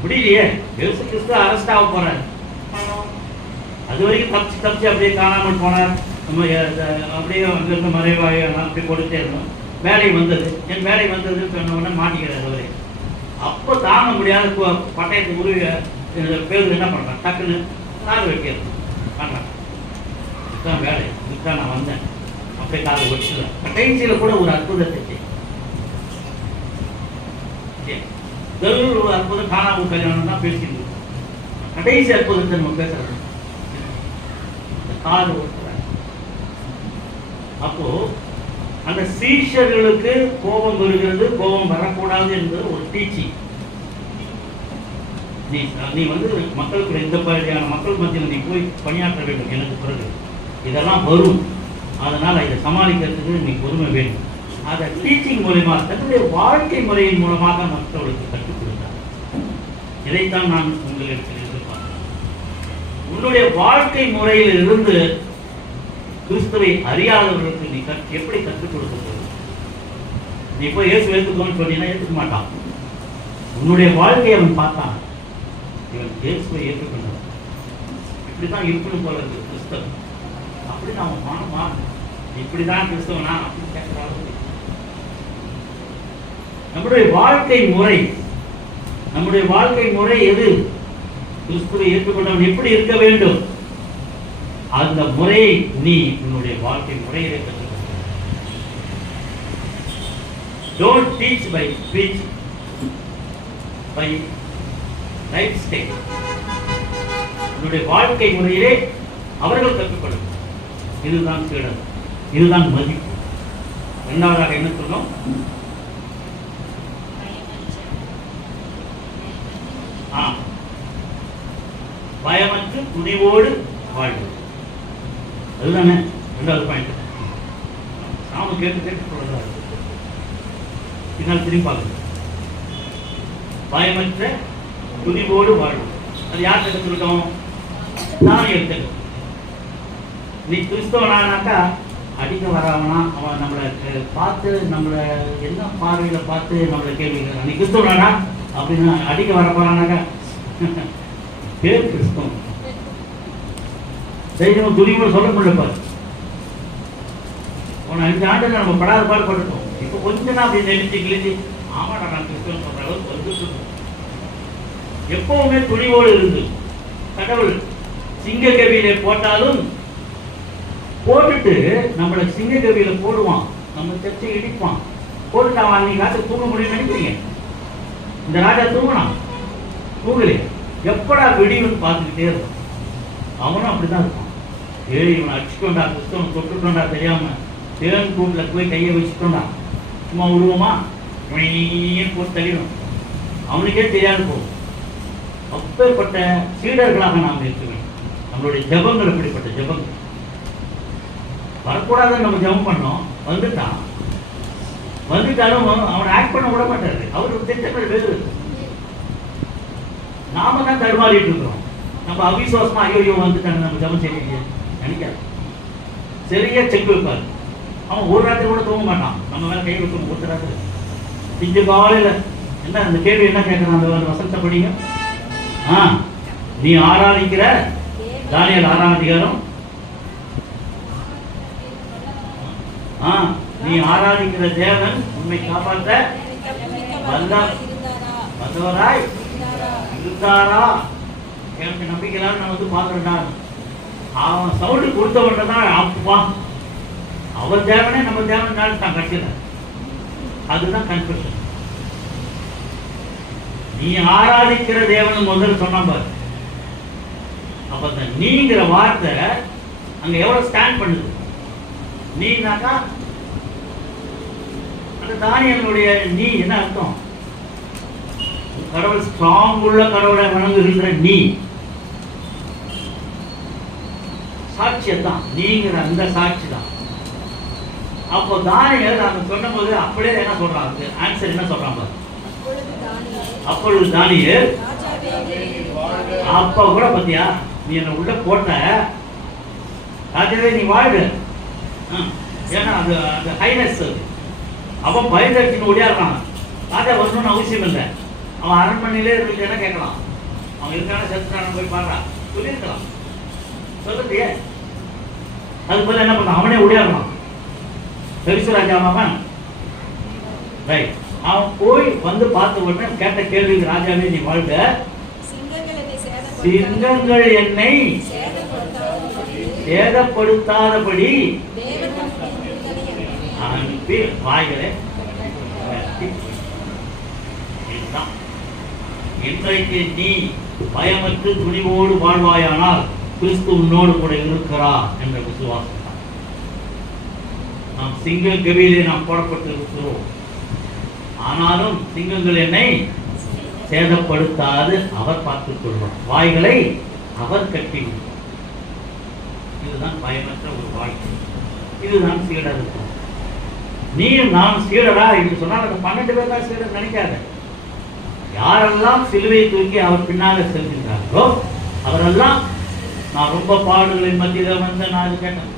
முடியலையே, இயேசு கிறிஸ்து அரெஸ்ட் ஆக போறார். அது வரைக்கும் தப்பிச்சு அப்படியே காணாமல் போனார். நம்ம அப்படியே அங்கிருந்து மறைவாக அப்படி கொடுத்தே இருந்தோம். வேலை வந்தது, என் வேலை வந்தது சொன்ன மாட்டிக்கிறார் அவரே. அப்போ தாங்க முடியாத பட்டயத்தை உருவி பேருந்து என்ன பண்றான்? டக்குன்னு காது வைக்கிறது பண்றான். இதுதான் வேலை, இதுதான் நான் வந்தேன். அப்படியே காது வச்சுல கடைசியில கூட ஒரு அற்புதத்தை ஒரு அற்புதம் காணாமல் கல்யாணம் தான் பேசிட்டு கடைசி அற்புதத்தை நம்ம பேசுறோம். காது ஓட்டுறாங்க. அப்போ அந்த சீஷர்களுக்கு கோபம் வருகிறது, கோபம் வரக்கூடாது என்பது ஒரு டீச்சிங். நீ வந்து மக்களுக்கு எந்த மாதிரியான மக்கள் மத்தியில் நீ போய் பணியாற்ற வேண்டும் எனக்கு பிறகு இதெல்லாம் வரும். அதனால் இதை சமாளிக்கிறதுக்கு நீ பொறுமை வேண்டும். அதை டீச்சிங் மூலமாக தன்னுடைய வாழ்க்கை முறையின் மூலமாக மற்றவர்களுக்கு கற்றுக் கொடுத்தார். இதைத்தான் நான் உங்களிடத்தில் எதிர்பார்க்கிறேன். உன்னுடைய வாழ்க்கை முறையில் இருந்து கிறிஸ்துவை அறியாதவர்களுக்கு நீ எப்படி கற்றுக் கொடுக்க போகுது? நீ போய் இயேசு ஏற்றுக்கோன்னு சொன்னீங்கன்னா ஏற்றுக்க மாட்டான். உன்னுடைய வாழ்க்கையை அவன் பார்த்தான், இவன் இயேசுவை ஏற்றுக்கொண்டான். இப்படிதான் இருக்கணும் போல இருக்கு கிறிஸ்தவன். அப்படின்னு அவன் மாறணும். இப்படிதான் கிறிஸ்தவனா அப்படின்னு கேட்கிறாரு. நம்முடைய வாழ்க்கை முறை எது? கிறிஸ்துவை ஏற்றுக்கொண்டவன் எப்படி இருக்க வேண்டும்? அந்த முறையை நீ உன்னுடைய வாழ்க்கை முறையிலே கற்றுக்கொள்ள. Don't teach by preach, by lifestyle. உன்னுடைய வாழ்க்கை முறையிலே அவர்கள் கற்றுக்கொள்ளும். இதுதான் சீடர், இதுதான் மதிப்பு. இரண்டாவதாக என்ன சொன்னோம்? பயமற்று துணிவோடு வாழ்வு. அதுதானே ரெண்டாவது பாயிண்ட். நாம கேட்டு சொல்றாரு. இதனால் திரும்பி பார்க்கணும். பயமற்ற துணிவோடு வாழ்வு. அது யார் கற்றுக்கிட்டோம்? நான் எடுத்துக்கோ. நீ கிறிஸ்தவனானாக்கா அடிக்க வராமனா அவன் நம்மளை பார்த்து நம்மளை என்ன பார்வையில பார்த்து நம்மளை கேள்வி கேட்கறான். நீ கிறிஸ்தவனானா அப்படின்னு அடிக்க வர போறானாக்கா பேர் கிறிஸ்தவம். தைரியமா துணிவோடு சொல்ல முடியப்பாரு. போன 5 ஆண்டுல நம்ம படாத பாடுபட்டுட்டோம். இப்போ கொஞ்ச நாள் அப்படி நெளிச்சு கிழிச்சு ஆமாடா நான் கிறிஸ்தவன் சொல்ற அளவுக்கு வந்துட்டு எப்பவுமே துணிவோடு இருந்து கடவுள் சிங்க கவியில போட்டாலும் போட்டுட்டு நம்மளை சிங்க கவியில போடுவான், நம்ம சர்ச்சை இடிப்பான், போட்டுட்டு அவன் அன்னைக்கு ராத்திரி தூங்க முடியும்னு நினைக்கிறீங்க? இந்த ராஜா தூங்கினான், தூங்கலையே. எப்படா விடிவுன்னு பார்த்துக்கிட்டே இருக்கும். அவனும் அப்படிதான் இருப்பான். ஏழு இவனை அடிச்சுட்டோண்டா, கிறிஸ்தவன் தொட்டுட்டோண்டா தெரியாம தேவன் கூட்டில் போய் கையை வச்சுட்டோண்டா, சும்மா விடுவோமா? போட்டு தள்ளிடும், அவனுக்கே தெரியாது போகும். அப்பேற்பட்ட சீடர்களாக நாம் இருக்க வேண்டும். நம்மளுடைய ஜபங்கள் எப்படிப்பட்ட ஜபங்கள்? வரக்கூடாதுன்னு நம்ம ஜபம் பண்ணோம், வந்துட்டாலும் அவனை ஆக்ட் பண்ண விட மாட்டாரு. அவருக்கு திட்டங்கள் வேறு. நாம தான் தடுமாறிட்டு இருக்கிறோம். நம்ம அவிசுவாசமா ஐயோ வந்துட்டாங்க நம்ம ஜபம் செய்ய நினைக்காது. சரியா செக் வைப்பாரு. அவன் ஒரு ராத்திரி கூட தூங்க மாட்டான். நம்ம மேல கை வைக்கணும் ஒரு ராத்திரி. திங்க காலையில என்ன அந்த கேள்வி என்ன கேட்கறான்? அந்த வசனத்தை படிங்க. நீ ஆராதிக்கிற தானியேல் 6ஆம் அதிகாரம். நீ ஆராதிக்கிற தேவன் உன்னை காப்பாற்ற வந்தவராய் இருந்தாரா? எனக்கு நம்பிக்கையிலான்னு நான் வந்து பார்க்கிறேன். அவன் சவுண்டு கொடுத்தவன் தான் அப்பா அவர் தேவனே நம்ம தேவன் தான் கட்சியில். அதுதான் கன்ஃபியூஷன். நீ ஆராதிக்கிற தேவன் முதல்ல சொன்ன பாரு. அப்ப அந்த நீங்கிற வார்த்தை அங்க எவ்வளவு ஸ்டாண்ட் பண்ணுது? நீனாக்கா அந்த தானியேலுடைய நீ என்ன அர்த்தம்? கடவுள் ஸ்ட்ராங் உள்ள கடவுளை வணங்குகின்ற நீ சாட்சியத்தான். நீங்கிற அந்த சாட்சி தான். அப்போ தானியேல் அந்த சொன்ன போது அப்படியே என்ன சொல்றாங்க? ஆன்சர் என்ன சொல்றாங்க? அப்பொழுது தானியேல் அப்ப கூட பத்தியா நீ என்ன உள்ள போட்ட ராஜாவே நீ வாழ்வு. ஏன்னா அது அந்த ஹைனஸ். அவன் பயந்தடிச்சுன்னு ஓடியாடுறான். ராஜா வரணும்னு அவசியம் இல்லை. அவன் அரண்மனையிலே இருக்கு என்ன கேட்கலாம். அவன் இருக்கான செத்துட்டான போய் பாடுறான் சொல்லியிருக்கலாம். சொல்லுறியே அது போல என்ன பண்ண அவனே ஓடியாடுறான். பெருசுராஜா அவன் ரைட். அவன் போய் வந்து பார்த்த உடனே கேட்ட கேள்விக்கு ராஜாவே நீ வாழ்க, சிங்கங்கள் என்னை சேதப்படுத்தாதபடி அனுப்பி வாய்களை. இன்றைக்கு நீ பயமற்று துணிவோடு வாழ்வாயானால் கிறிஸ்து உன்னோடு கூட இருக்கிறார் என்ற விசுவாசம். நாம் சிங்க கவியிலே நாம் போடப்பட்டு இருக்கிறோம். ஆனாலும் சிங்கங்கள் என்னை சேதப்படுத்தாது அவர் பார்த்துக் கொள்வார், வாய்களை அவர் கட்டி. இதுதான் பயமற்ற ஒரு வாழ்க்கை. இதுதான் சீடர். நீ நான் சீடரா என்று சொன்னால் அந்த 12 பேர் தான் சீடர் நினைக்காத. யாரெல்லாம் சிலுவையை தூக்கி அவர் பின்னால செல்கின்றார்களோ அவரெல்லாம் நான் ரொம்ப பாடுகளின் மத்தியில் வந்து நான் இது கேட்டேன்.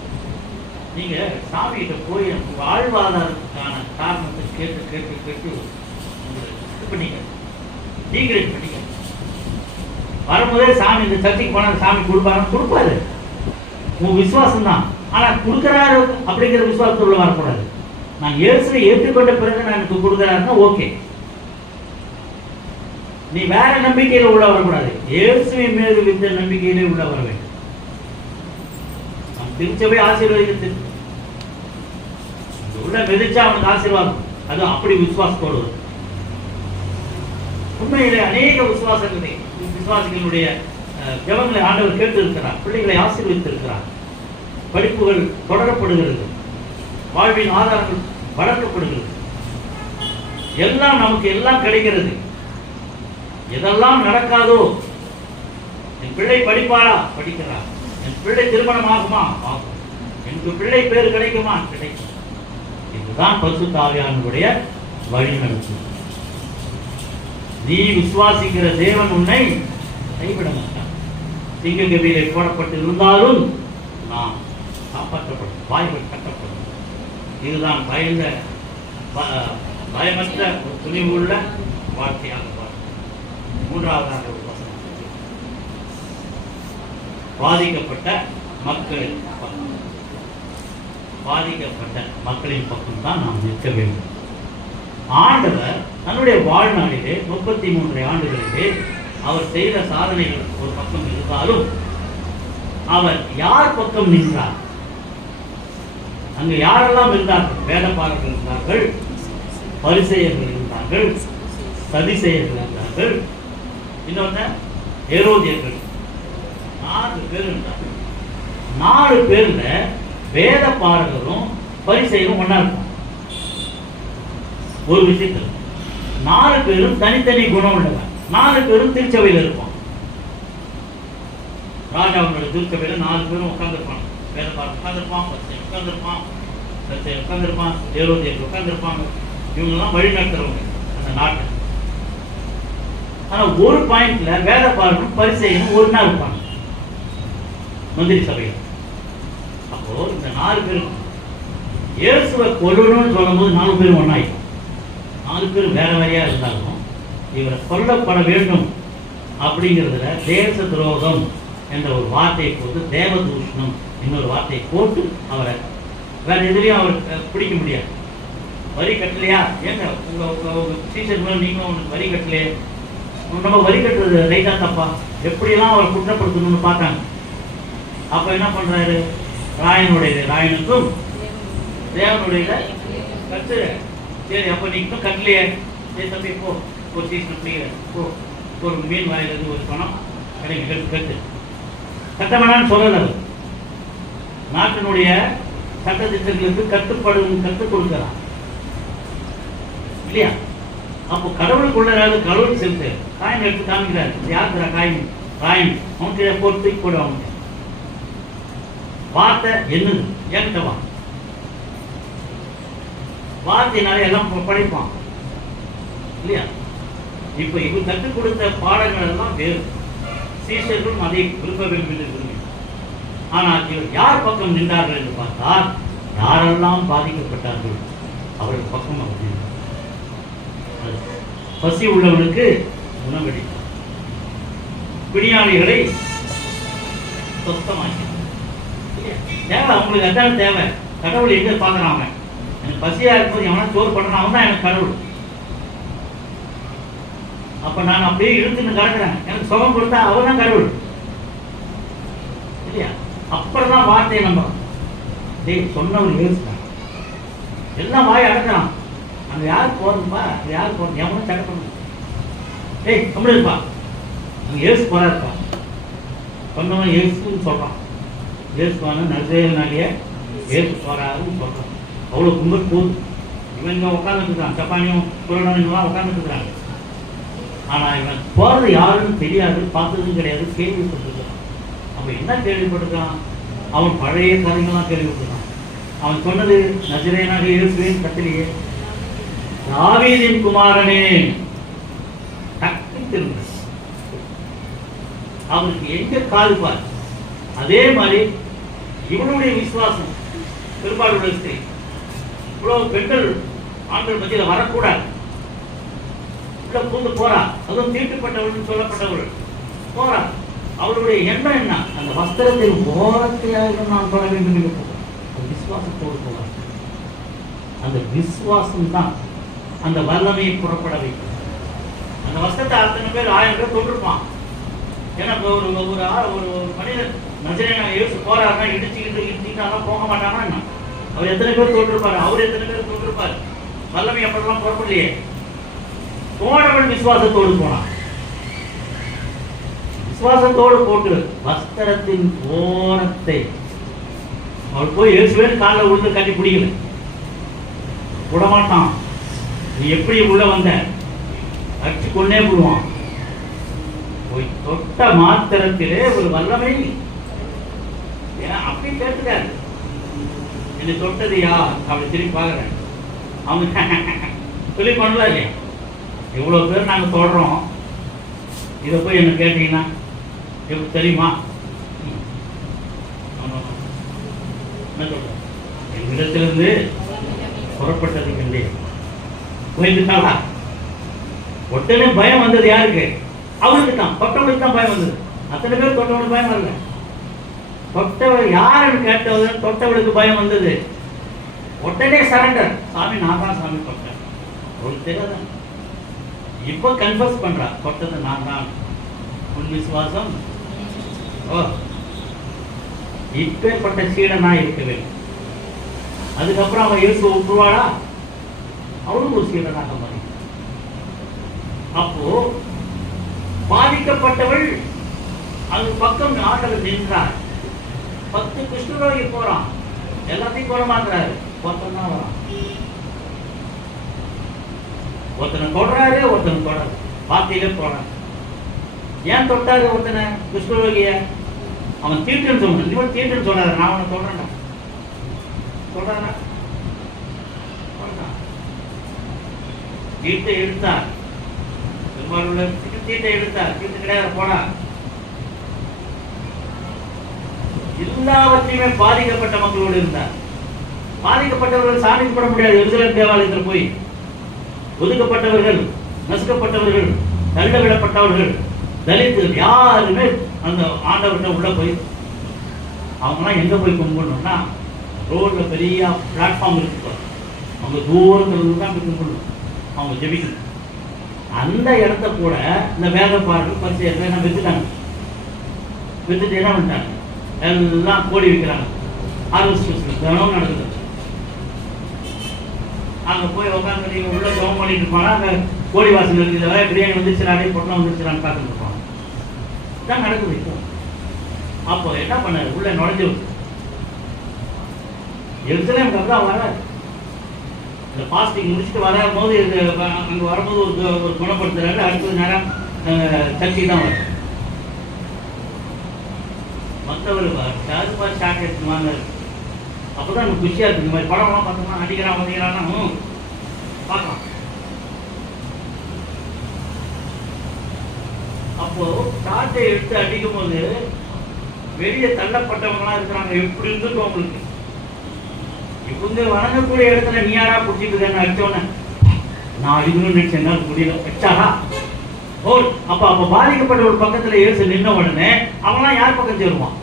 நீங்க சாமிகிட்ட போய் வாழ்வாதாரத்துக்கான காரணத்தை கேட்டு கேட்டு கேட்டு இது பண்ணிக்க, டீக்ரேட் பண்ணிக்க. வரும்போதே சாமி இந்த சர்ச்சைக்கு போனா சாமி கொடுப்பாரு. உன் விசுவாசம் தான். ஆனா கொடுக்கிறாரு அப்படிங்கிற விசுவாசத்துள்ள வரக்கூடாது. நான் இயேசுவை ஏற்றுக்கொண்ட பிறகு நான் எனக்கு கொடுக்கிறாருன்னா ஓகே. நீ வேற நம்பிக்கையில உள்ள வரக்கூடாது. இயேசுவின் மீது வித்த நம்பிக்கையிலே உள்ள வர வேண்டும். நம் திருச்சபை ஆசீர்வதிக்கிறது உள்ள விதைச்சா அவனுக்கு ஆசீர்வாதம். அது அப்படி விசுவாசத்தோடு. உண்மையிலே அநேக விசுவாசிகளுடைய ஜெபங்களை ஆண்டவர் கேட்டு இருக்கிறார். பிள்ளைகளை ஆசீர்வதித்து இருக்கிறார். படிப்புகள் தொடரப்படுகிறது. வாழ்வின் ஆதாரங்கள் வளர்க்கப்படுகிறது. எல்லாம் நமக்கு எல்லாம் கிடைக்கிறது. எதெல்லாம் நடக்காதோ, என் பிள்ளை படிப்பாரா? படிக்கிறார். என் பிள்ளை திருமணம் ஆகுமா? ஆகும். எனக்கு பிள்ளை பேர் கிடைக்குமா? கிடைக்கும். இதுதான் பரிசுத்த ஆவியானவருடைய வழிநடத்து. நீ விசுவாசிக்கிற தேவன் உன்னை கைவிட மாட்டார். சிங்க கவியிலே போடப்பட்டு இருந்தாலும் நாம் காப்பாற்றப்படும், வாய்கள் கட்டப்படும். இதுதான் பயமற்ற துணிவு உள்ள வாழ்க்கையாக. மூன்றாவதாக ஒரு வசனம், பாதிக்கப்பட்ட மக்கள். பாதிக்கப்பட்ட மக்களின் பக்கம் தான் நாம் நிற்க வேண்டும். ஆண்டவர் தன்னுடைய வாழ்நாளிலே 33 ஆண்டுகளிலே அவர் செய்த சாதனைகள் ஒரு பக்கம் இருந்தாலும் அவர் யார் பக்கம் நின்றார்? அங்கு யாரெல்லாம் இருந்தார்கள்? வேதபாரகர்கள் இருந்தார்கள், பரிசேயர்கள் இருந்தார்கள், சதிசேயர்கள் இருந்தார்கள், இன்னொன்று ஏரோதியர்கள். 4 பேர் இருந்தார்கள். 4 பேர்ல வேதபாரகரும் பரிசேயரும் ஒன்னா இருக்கும். ஒரு விஷயத்தில் 4 பேரும் தனித்தனி குணம் உள்ளவர். 4 பேரும் திருச்சபையில் இருப்போம். ராஜாவுடைய திருச்சபையில 4 பேரும் உட்கார்ந்துருப்பாங்க. வேதபாரகர் உட்கார்ந்துருப்பான், பரிசேயர் உட்கார்ந்துருப்பான், சதிசேயர் உட்கார்ந்துருப்பான், ஏரோதியர்கள் உட்கார்ந்துருப்பாங்க. இவங்கெல்லாம் வழி நடத்துறவங்க அந்த நாட்டை. ஆனா ஒரு பாயிண்ட்ல வேதபாரகரும் பரிசேயரும் ஒன்னா இருப்பாங்க மந்திரி சபையில். அப்போ இந்த 4 பேரும் இயேசுவை கொல்லணும்னு சொல்லும்போது 4 பேரும் ஒன்னாயிடும். 4 பேர் வேற வேறையா இருந்தாலும் இவரை கொல்லப்பட வேண்டும் அப்படிங்கிறதுல தேச துரோகம் என்ற ஒரு வார்த்தையை போட்டு, தேவதூஷணம் இன்னொரு வார்த்தையை போட்டு அவரை வேற எதுலையும் அவர் பிடிக்க முடியாது. வரி கட்டலையா? ஏங்க உங்க டீச்சர் மேல நீங்களும் உனக்கு வரி கட்டலையே, நம்ம வரி கட்டுறது ரைட்டா தப்பா, எப்படியெல்லாம் அவரை குற்றப்படுத்தணும்னு பார்த்தாங்க. அப்ப என்ன பண்றாரு? ராயனுக்கும் தேவனுடைய கட்டு. சரி, அப்ப நீ இன்னும் கட்டலையே, சரி தம்பி போ, ஒரு சீசன் பிடிக்கிற போ, ஒரு மீன் வாயிலிருந்து ஒரு பணம் கிடைக்க கட்டு. கட்ட வேணான்னு சொல்லல. நாட்டினுடைய சட்ட திட்டங்களுக்கு கற்றுக் கொடுக்கிறான் இல்லையா? அப்போ கடவுளுக்குள்ள கடவுள் செலுத்து காயின் எடுத்து காமிக்கிறார். யாருக்குறா காயின்? ராயன். அவனுக்கு போட்டு போட அவனுக்கு வார்த்தை என்னது? என்கிட்ட வா. வார்த்தையினால எல்லாம் படிப்பான் இல்லையா? இப்ப இவர் கற்றுக் கொடுத்த பாடங்கள் எல்லாம் வேறு. சீஷர்களும் அதை விரும்ப வேண்டும் என்று விரும்பினார். ஆனால் இவர் யார் பக்கம் நின்றார்கள் என்று பார்த்தால், யாரெல்லாம் பாதிக்கப்பட்டார்கள் அவர்கள் பக்கம் அவர் நின்றார். பசி உள்ளவனுக்கு உணவளித்தார், பிணியாளிகளை சொத்தமாக்கினார். தேவை அவங்களுக்கு, அதான் தேவை. கடவுள் எங்க பார்க்கறான்? அவன் எனக்கு பசியா இருக்கும்போது எவனா சோறு பண்றான், அவன் தான் எனக்கு கடவுள். அப்ப நான் அப்படியே இழுத்துன்னு கிடக்குறேன், எனக்கு சுகம் கொடுத்தா அவன் தான் கடவுள் இல்லையா? அப்புறம்தான் வார்த்தையை நம்புறான். சொன்னவர் யோசிச்சான், எல்லாம் வாய் அடக்கிறான். அங்க யாரு போறதுப்பா, அது யாரு போறது, எவனும் தடை பண்ணு. கம்பளி இருப்பா, அங்க ஏசு போறாருப்பா. சொன்னவன் ஏசுன்னு சொல்றான். ஏசுவான நசரேயனாலேயே ஏசு போறாருன்னு சொல்றான். அவ்வளவு கும்பல் போகுது. இவங்க உட்காந்துட்டு இருக்கான், ஜப்பானியும் புரணம் உட்காந்துட்டு இருக்கிறாங்க. ஆனா இவன் போறது யாருன்னு தெரியாது, பார்த்ததும் கிடையாது, கேள்விப்பட்டிருக்கான். அப்ப என்ன கேள்விப்பட்டிருக்கான்? அவன் பழைய கதைகள்லாம் கேள்விப்பட்டிருக்கான். அவன் சொன்னது நசரேயனாக இயேசுவின் கட்டளையே, தாவீதின் குமாரனே. டக்கு திரும்ப அவனுக்கு எங்க காது பார். அதே மாதிரி இவனுடைய விசுவாசம் பெரும்பாலுடைய ஸ்திரீ, இவ்வளவு பெண்கள் ஆண்கள் மத்தியில் வரக்கூடாது, உள்ள பூந்து போறா. அதுவும் தீட்டுப்பட்டவர்கள் சொல்லப்பட்டவர்கள் போறா. அவருடைய எண்ணம் என்ன? அந்த வஸ்திரத்தின் ஓரத்தையாக நான் சொல்ல வேண்டும் என்று விசுவாசத்தோடு போவார். அந்த விசுவாசம் தான் அந்த வல்லமையை புறப்பட வைக்கும். அந்த வஸ்திரத்தை அத்தனை பேர் 1000 பேர் தொட்டிருப்பான். ஏன்னா ஒரு மனிதர் நசரேயனாக இயேசு போறாருன்னா இடிச்சுக்கிட்டு போக மாட்டானா என்ன? அவர் எத்தனை பேர் தொட்டிருப்பாரு? அவர் எத்தனை பேர் தொட்டிருப்பாரு? வல்லமை எப்படிலாம் புறப்படலையே. போனவன் விசுவாசத்தோடு போனான். விசுவாசத்தோடு போட்டு வஸ்திரத்தின் ஓரத்தை அவள் போய் இயேசுவின் காலில் விழுந்து கட்டி பிடிக்கல, விடமாட்டான். நீ எப்படி உள்ள வந்த அடிச்சு கொண்டே போடுவான். போய் தொட்ட மாத்திரத்திலே ஒரு வல்லமை. ஏன்னா அப்படி கேட்டுக்காரு, என்னை தொட்டது யார் அப்படி திரும்பி பாக்குறேன். அவங்க சொல்லி பண்ணல இல்லையா? இவ்வளவு பேர் நாங்க தொடறோம், இதை போய் என்ன கேட்டீங்கன்னா எப்படி தெரியுமா? என்ன சொல்ற? எங்களிடத்திலிருந்து புறப்பட்டது கண்டே போயிருக்காளா? உடனே பயம் வந்தது யாருக்கு? அவருக்கு தான், தொட்டவனுக்கு தான் பயம் வந்தது. அத்தனை பேர் தொட்டவனுக்கு பயம் வரல. தொட்டவள் யாருன்னு கேட்டவர்கள் தொட்டவளுக்கு பயம் வந்தது. உடனே சரண்டர். சாமி நான் தான் சாமி தொட்டேன். அவளுக்கு தெரியாத. இப்போ கன்ஃபர்ஸ் பண்றா, தொட்டது நான் தான். உன் விசுவாசம். ஓ, இப்பேற்பட்ட சீடனா இருக்க வேண்டும். அதுக்கப்புறம் அவன் இயேசு விட்டுருவாளா? அவளும் ஒரு சீடனாக மாறி. அப்போ பாதிக்கப்பட்டவள் அது பக்கம் ஆண்டவர் நின்றார். 10 குஷ்டரோகி போறான், எல்லாத்தையும் குணமாக்குறாரு. ஒருத்தன் தான் வரான். ஒருத்தனை தொடுறாரு, ஒருத்தனை தொடரு. வார்த்தையிலே போறான். ஏன் தொட்டாரு ஒருத்தனை குஷ்டரோகிய? அவன் தீட்டுன்னு சொன்னான். இவன் தீட்டுன்னு சொன்னாரு. நான் அவனை தொடறேன். சொல்றாரா? தீட்டை எடுத்தார். பெரும்பாலுள்ள தீட்டை எடுத்தார். தீட்டு கிடையாது, போனா. எல்லாவற்றையுமே பாதிக்கப்பட்ட மக்களோடு இருந்தார். பாதிக்கப்பட்டவர்கள் சாமி கும்பிட முடியாது. எருசலேம் தேவாலயத்தில் போய் ஒதுக்கப்பட்டவர்கள், நசுக்கப்பட்டவர்கள், தள்ளவிடப்பட்டவர்கள், தலித்துகள் யாருமே அந்த ஆண்டவர்கிட்ட உள்ள போய் அவங்களாம் எங்க போய் கும்பிடணும்னா, ரோட்ல பெரிய பிளாட்ஃபார்ம் இருக்கு, அவங்க தூரத்துல இருந்து தான் போய் கும்பிடணும். அவங்க ஜெபிக்கணும். அந்த இடத்த கூட இந்த வேதப்பாரர்கள் பரிசேயர்கள் வித்துட்டாங்க. வித்துட்டு என்ன பண்ணிட்டாங்க? எல்லாம் கோடி விற்கிறாங்க. தினம் நடக்குது. அங்க போய் உட்காந்து நீங்க உள்ள ஜெபம் பண்ணிட்டு இருப்பாங்க. அங்க கோடி வாசல் இருக்குது, பிரியாணி வந்துருச்சுனாலே பொட்டணம் வந்துருச்சுனான்னு பார்த்துட்டு இருப்பாங்க. இதான் நடக்குது இப்போ. அப்போ என்ன பண்ணாரு? உள்ள நுழைஞ்சு எருசலேமுக்கு அப்புறம் வராது. இந்த பாஸ்டிங் முடிச்சுட்டு வரும்போது அங்கே வரும்போது ஒரு குணப்படுத்துறாரு. அடுத்தது நேரம் சர்ச்சை தான் வரும். மற்றவர் ஷாக் எடுத்துவாங்க. அப்போதான் எனக்கு குஷியாக இருக்குது. இந்த மாதிரி படம்லாம் பார்த்தோம்னா அடிக்கிறான் வந்தீங்களான்னா பார்க்கலாம். அப்போ சாட்டை எடுத்து அடிக்கும் போது வெளியே தள்ளப்பட்டவங்களாம் இருக்கிறாங்க. எப்படி இருந்துட்டு உங்களுக்கு இவங்க வணங்கக்கூடிய இடத்துல நீ யாரா பிடிச்சிட்டு அடிச்சோன்னு நான் அடிக்கணும்னு நினைச்சேன்னா முடியல வச்சாரா? ஓ, அப்ப பாதிக்கப்பட்ட ஒரு பக்கத்துல இயேசு நின்ன உடனே அவங்களாம் யார் பக்கம் சேருவான்?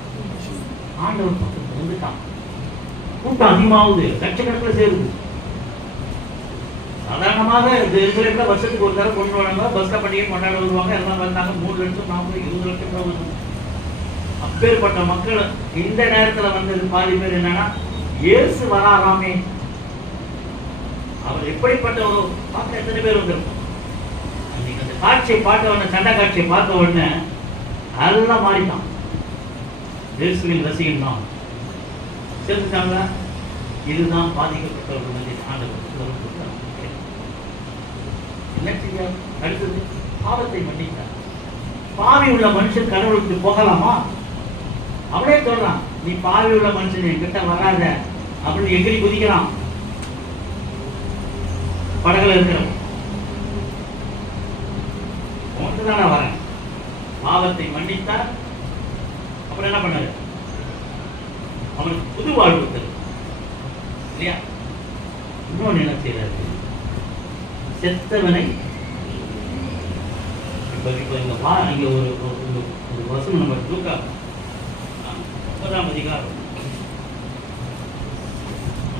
ஆண்டவர் பக்கத்துல இருந்துட்டான். கூட்டம் அதிகமாகுது, லட்சக்கணக்கில் சேருது. சாதாரணமாக எருசலேம்ல வருஷத்துக்கு ஒரு தடவை கொண்டு வராங்க. பஸ்ல பண்டிகை கொண்டாட வருவாங்க. எல்லாம் வந்தாங்க. 3 லட்சம் 40 20 லட்சம் வருவாங்க. அப்பேற்பட்ட மக்கள் இந்த நேரத்துல வந்தது பாதி பேர் என்னன்னா, இயேசு வராராமே, அவர் எப்படிப்பட்ட ஒரு பார்க்க எத்தனை பேர் வந்திருக்கும். அன்னைக்கு அந்த காட்சியை பார்த்த உடனே, சண்டை காட்சியை பார்த்த உடனே எல்லாம் மாறிட்டான். இயேசுவின் ரசிகன் தான் சேர்த்துட்டாங்களா? இதுதான் பாதிக்கப்பட்டவர்கள் வந்து ஆண்டவர் என்ன செய்ய. அடுத்தது பாவத்தை மன்னித்தார். பாவி உள்ள மனுஷன் கடவுளுக்கு போகலாமா? அவனே சொல்றான், நீ பாவி உள்ள மனுஷன் என்கிட்ட வராத அப்படின்னு எகிரி குதிக்கிறான். படகுல இருக்கிறவன் உன்கிட்ட நான் வரேன். பாவத்தை மன்னித்தார். அப்புறம் என்ன பண்ணாரு? அவனுக்கு புது வாழ்வு தரும் இல்லையா? இன்னொன்று என்ன செய்யறாரு? செத்தவனை இப்ப இங்க ஒரு வசனம் நம்ம லூக்கா 9ஆம் அதிகாரம்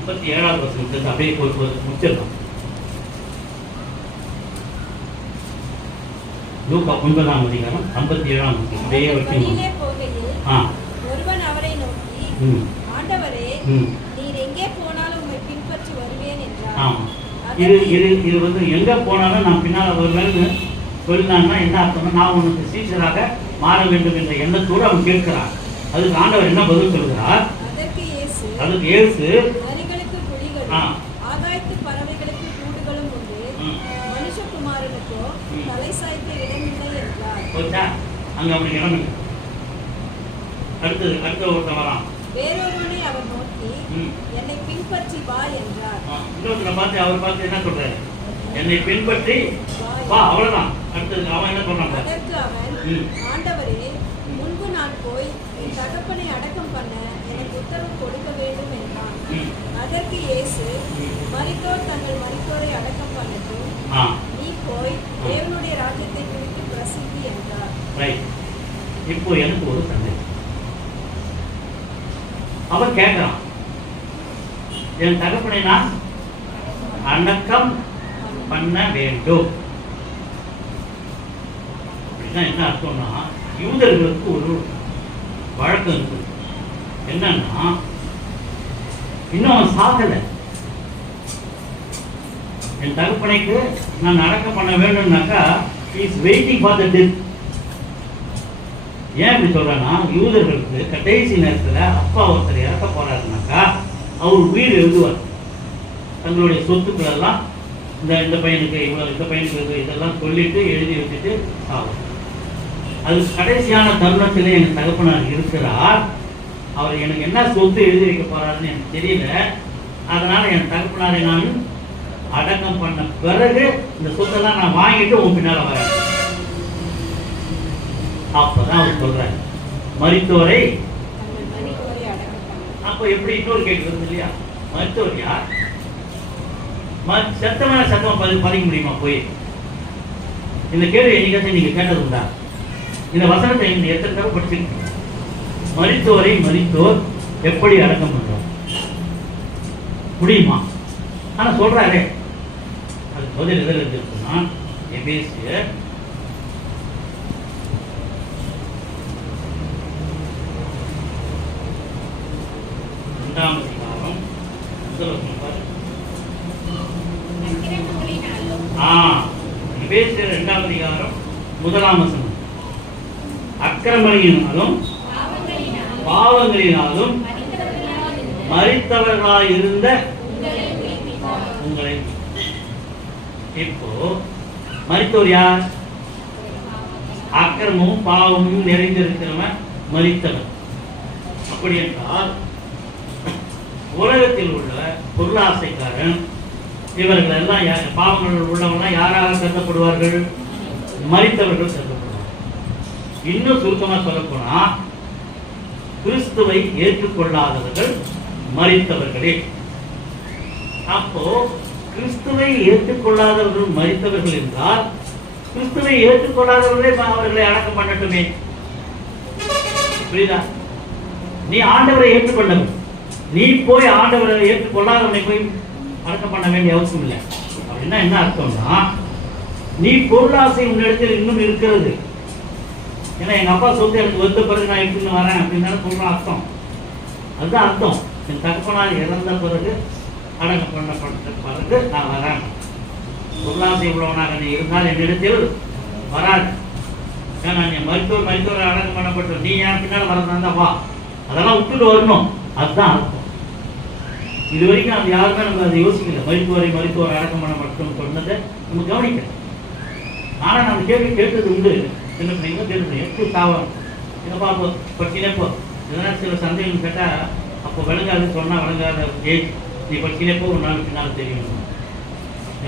57வது வசனத்தை அப்படியே முடிச்சிடலாம். லூக்கா 9ஆம் அதிகாரம் 57ஆம் வசனம் அப்படியே வச்சு ஒருவன் அவரை நோக்கி, ஆண்டவரே, நீர் எங்கே போனாலும் உம்மை பின்பற்றி வருவேன் என்றார். இது வந்து எங்க போனாலும் நான் பின்னால வருவேன்னு சொன்னாங்கன்னா என்ன அர்த்தம்னா, நான் உனக்கு சீஷராக மாற வேண்டும் என்ற எண்ணத்தோடு அவன் கேட்கிறான். அதுக்கு ஆண்டவர் என்ன பதில் சொல்கிறார்? அதுக்கு இயேசு, நரிகளுக்கு குழிகளும் ஆகாயத்து பறவைகளுக்கு கூடுகளும் உண்டு, மனுஷகுமாரனுக்கோ தலை சாய்க்க இடமில்லை என்றார். அங்க அவனுக்கு இடம் இல்லை. அடுத்த ஒருத்தன் வரான். வேறொருவனை அவர் நோக்கி, என்னை பின்பற்றி வா என்றார். இன்னொருத்தனை பார்த்து அவர் பார்த்து என்ன சொல்றாரு? என்னை பின்பற்றி வா, அவ்வளவுதான். அடுத்தது அவன் என்ன சொல்றான்? அதற்கு அவன், ஆண்டவரே, முன்பு நான் போய் என் தகப்பனை அடக்கம் பண்ண எனக்கு உத்தரவு கொடுக்க வேண்டும் என்றான். அதற்கு இயேசு, மரித்தோர் தங்கள் மரித்தோரை அடக்கம் பண்ணட்டும், நீ போய் தேவனுடைய ராஜ்யத்தை குறித்து பிரசித்தி என்றார். இப்போ எனக்கு ஒரு சந்தேகம். அவன் கேட்கிறான், என் தகப்பனை நான் அடக்கம் பண்ண வேண்டும். அப்படின்னா என்ன அர்த்தம்னா, யூதர்களுக்கு ஒரு வழக்கம் இருக்கு. என்னன்னா, இன்னும் அவன் சாகலை, என் தகப்பனைக்கு நான் அடக்கம் பண்ண வேண்டும்னாக்கா is waiting for the death. ஏன் இப்படி சொல்றேன்னா, யூதர்களுக்கு கடைசி நேரத்தில் அப்பா ஒருத்தர் இறக்க போறாருனாக்கா அவர் உயிர் எழுதுவார். தங்களுடைய சொத்துக்கள் எல்லாம் இந்த பையனுக்கு இவ்வளோ, இந்த பையனுக்கு இதெல்லாம் சொல்லிட்டு எழுதி வச்சுட்டு ஆகும். அது கடைசியான தருணத்தில் என் தகப்பனார் இருக்கிறார். அவர் எனக்கு என்ன சொத்து எழுதி வைக்க போறாருன்னு எனக்கு தெரியல. அதனால என் தகப்பனாரை நான் அடக்கம் பண்ண பிறகு இந்த சொத்தெல்லாம் நான் வாங்கிட்டு உன் பின்னால வரேன். அப்பதான் அவர் சொல்றாரு, மரித்தோரை. அப்ப எப்படி இன்னொரு கேள்வி வருது இல்லையா, மரித்தோர் யார்? சத்தமான சத்தமா பதிக்க முடியுமா போய்? இந்த கேள்வி என்னைக்காச்சும் நீங்க கேட்டது உண்டா? இந்த வசனத்தை நீங்க எத்தனை தடவை படிச்சிருக்கீங்க? மரித்தோரை மரித்தோர் எப்படி அடக்கம் பண்றோம் முடியுமா? ஆனா சொல்றாரே, அது பதில் எதில் இருக்குன்னா, எபேசியர் 2ஆம் அதிகாரம் முதல் வசனம் பாரு. எபேசியர் 2ஆம் அதிகாரம் 1ஆம் வசனம். அக்கிரமங்களினாலும் பாவங்களினாலும் மரித்தவர்களாய் இருந்த உங்களை. இப்போ மரித்தோர் யார்? அக்கிரமும் பாவமும் நிறைந்திருக்கிறவன் மரித்தவன். அப்படி என்றால் உலகத்தில் உள்ள பொருளாசைக்காரன் இவர்கள் எல்லாம் பாவங்கள் உள்ளவங்களாம் யாராக கருதப்படுவார்கள்? மரித்தவர்கள் கருதப்படுவார்கள். இன்னும் சுருக்கமாக சொல்ல போனா, கிறிஸ்துவை ஏற்றுக்கொள்ளாதவர்கள் மரித்தவர்களே. அப்போ கிறிஸ்துவை ஏற்றுக்கொள்ளாதவர்கள் மரித்தவர்கள் என்றால், கிறிஸ்துவை ஏற்றுக்கொள்ளாதவர்களே அவர்களை அடக்கம் பண்ணட்டுமே. புரியுதா? நீ ஆண்டவரை ஏற்றுக்கொண்டவன், நீ போய் ஆண்டவரை ஏற்றுக்கொள்ளாதவனை போய் அடக்கம் பண்ண வேண்டிய அவசியம் இல்லை. அப்படின்னா என்ன அர்த்தம்னா, நீ பொருளாசை உன்னிடத்தில் இன்னும் இருக்கிறது. ஏன்னா எங்க அப்பா சொத்து எனக்கு வந்த பிறகு நான் எடுத்துன்னு வரேன் அப்படின்னு சொல்ற அர்த்தம். அதுதான் அர்த்தம். என் தகப்பனார் இறந்த பிறகு அடக்கம் பண்ணப்பட்ட பிறகு நான் வரேன். பொருளாசை உள்ளவனாக நீ இருந்தால் என்னிடத்தில் வராது. ஏன்னா நீ மருத்துவர் அடக்கம் பண்ணப்பட்ட நீ என் பின்னால் வரதா வா, அதெல்லாம் விட்டுட்டு வரணும். அதுதான் அர்த்தம். இது வரைக்கும் அது யாருமே நம்ம அதை யோசிக்கல. மருத்துவர் அடக்கம் பண்ணப்பட்டோம் சொன்னதை நம்ம கவனிக்கல. ஆனா நம்ம கேள்வி கேட்டது உண்டு. சின்ன பிள்ளைங்க கேட்டு எப்படி சாவம் என்னப்பா படிச்சினப்போ எதனா சில சந்தேகம் கேட்டா அப்போ விளங்காதுன்னு சொன்னா விளங்காத ஏஜ் நீ படிச்சினப்போ ஒரு நாள் பின்னால் தெரியும்.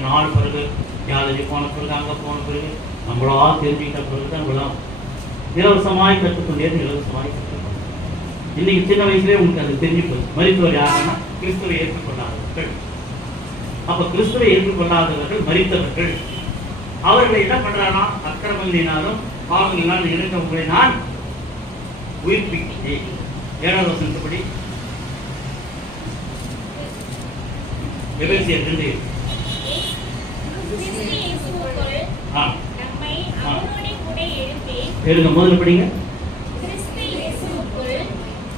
நாலு பிறகு யாரு போன பிறகு அங்கே போன பிறகு நம்மளா தெரிஞ்சுக்கிட்ட பிறகு தான் விழாம். இலவசமாய் கற்றுக்கொண்டேது இலவசமாய் கற்றுக்கொண்டேன். இன்னைக்கு சின்ன வயசுலேயே உங்களுக்கு அது தெரிஞ்சு போச்சு. மரித்தவர் யாருன்னா கிறிஸ்துவை ஏற்றுக்கொள்ளாதவர்கள். அப்ப கிறிஸ்துவை ஏற்றுக்கொள்ளாதவர்கள் மரித்தவர்கள். அவர்களை என்ன பண்றானா, அக்கிரமங்களினாலும் பாவங்களினாலும் இருந்தவர்களை நான் உயிர்ப்பிக்கிறேன். 7வது வசனத்துப்படி எபேசியர் 2. எழுங்க, முதல்ல படிங்க.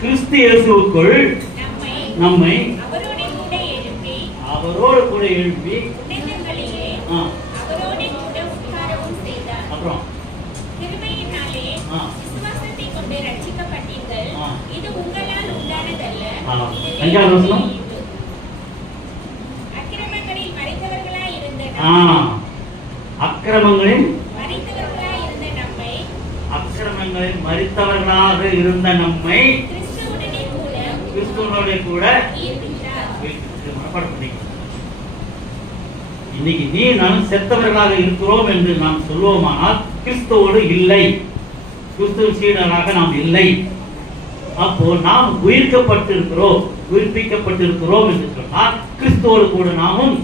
கிறிஸ்து இயேசுவுக்குள் நம்மை அவரோடு கூட எழுப்பி அப்புறம் அஞ்சாவது வசனம். அக்கிரமங்களில் மரித்தவர்களாக இருந்த நம்மை கிறிஸ்துவோட கூட மனப்பாடம் பண்ணிக்க. இன்னைக்கு நீ நான் செத்தவர்களாக இருக்கிறோம் என்று நாம் சொல்லுவோமானால் கிறிஸ்துவோடு இல்லை, கிறிஸ்துவ சீடராக நாம் இல்லை. அப்போ நாம் உயிர்ப்பிக்கப்பட்டிருக்கிறோம் என்று சொன்னால் கிறிஸ்துவோடு கூட நாமும்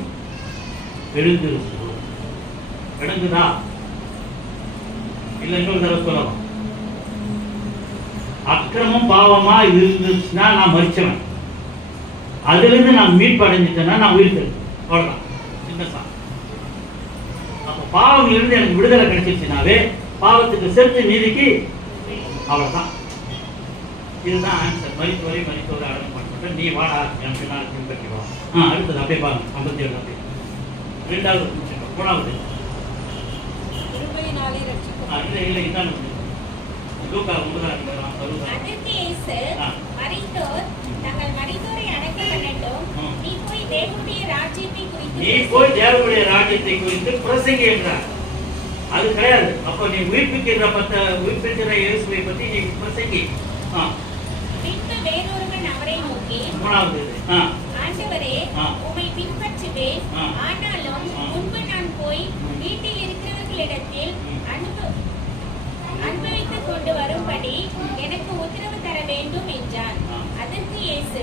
எழுந்திருக்கிறோம். விளங்குதா? இல்லை இன்னொரு தடவை சொல்லலாம். அக்கிரமம் பாவமா இருந்துச்சுன்னா நான் மரிச்சவன். அதுலேருந்து நான் மீட்பு அடைஞ்சிட்டேன்னா நான் உயிர் தெரியும், அவ்வளோதான். சின்னதான். அப்போ பாவங்களிலிருந்து எனக்கு விடுதலை கிடைச்சிருச்சுனாவே பாவத்துக்கு செலுத்து நீதிக்கு அவ்வளோதான். இதுதான் ஆன்சர். மரித்தோரை அடக்கம் பண்ண நீ வாடா என் பின்னால் பின்பற்றி வா. அடுத்தது அப்படியே பாருங்க 57 அப்படியே 2வது முடிச்சிட்டோம். 3வது இல்லை இதான் லூக்கா 9:60. அதற்கு இயேசு, மரித்தோர் தங்கள் மரித்தோரை அடக்கம் பண்ணட்டும், நீ போய் தேவனுடைய ராஜ்யத்தை குறித்து பிரசங்கி என்றார். அது கிடையாது. அப்ப நீ உயிர்ப்பிக்கிற இயேசுவை பத்தி நீ பிரசங்கி. பின்பு வேறொருவன் அவரை நோக்கி, 3வது ஆண்டவரே, உம்மை பின்பற்றுவேன், ஆனாலும் முன்பு நான் போய் வீட்டில் இருக்கிறவர்களிடத்தில் அனுபவித்துக் கொண்டு வரும்படி எனக்கு உத்தரவு தர வேண்டும் என்றான். அதற்கு இயேசு,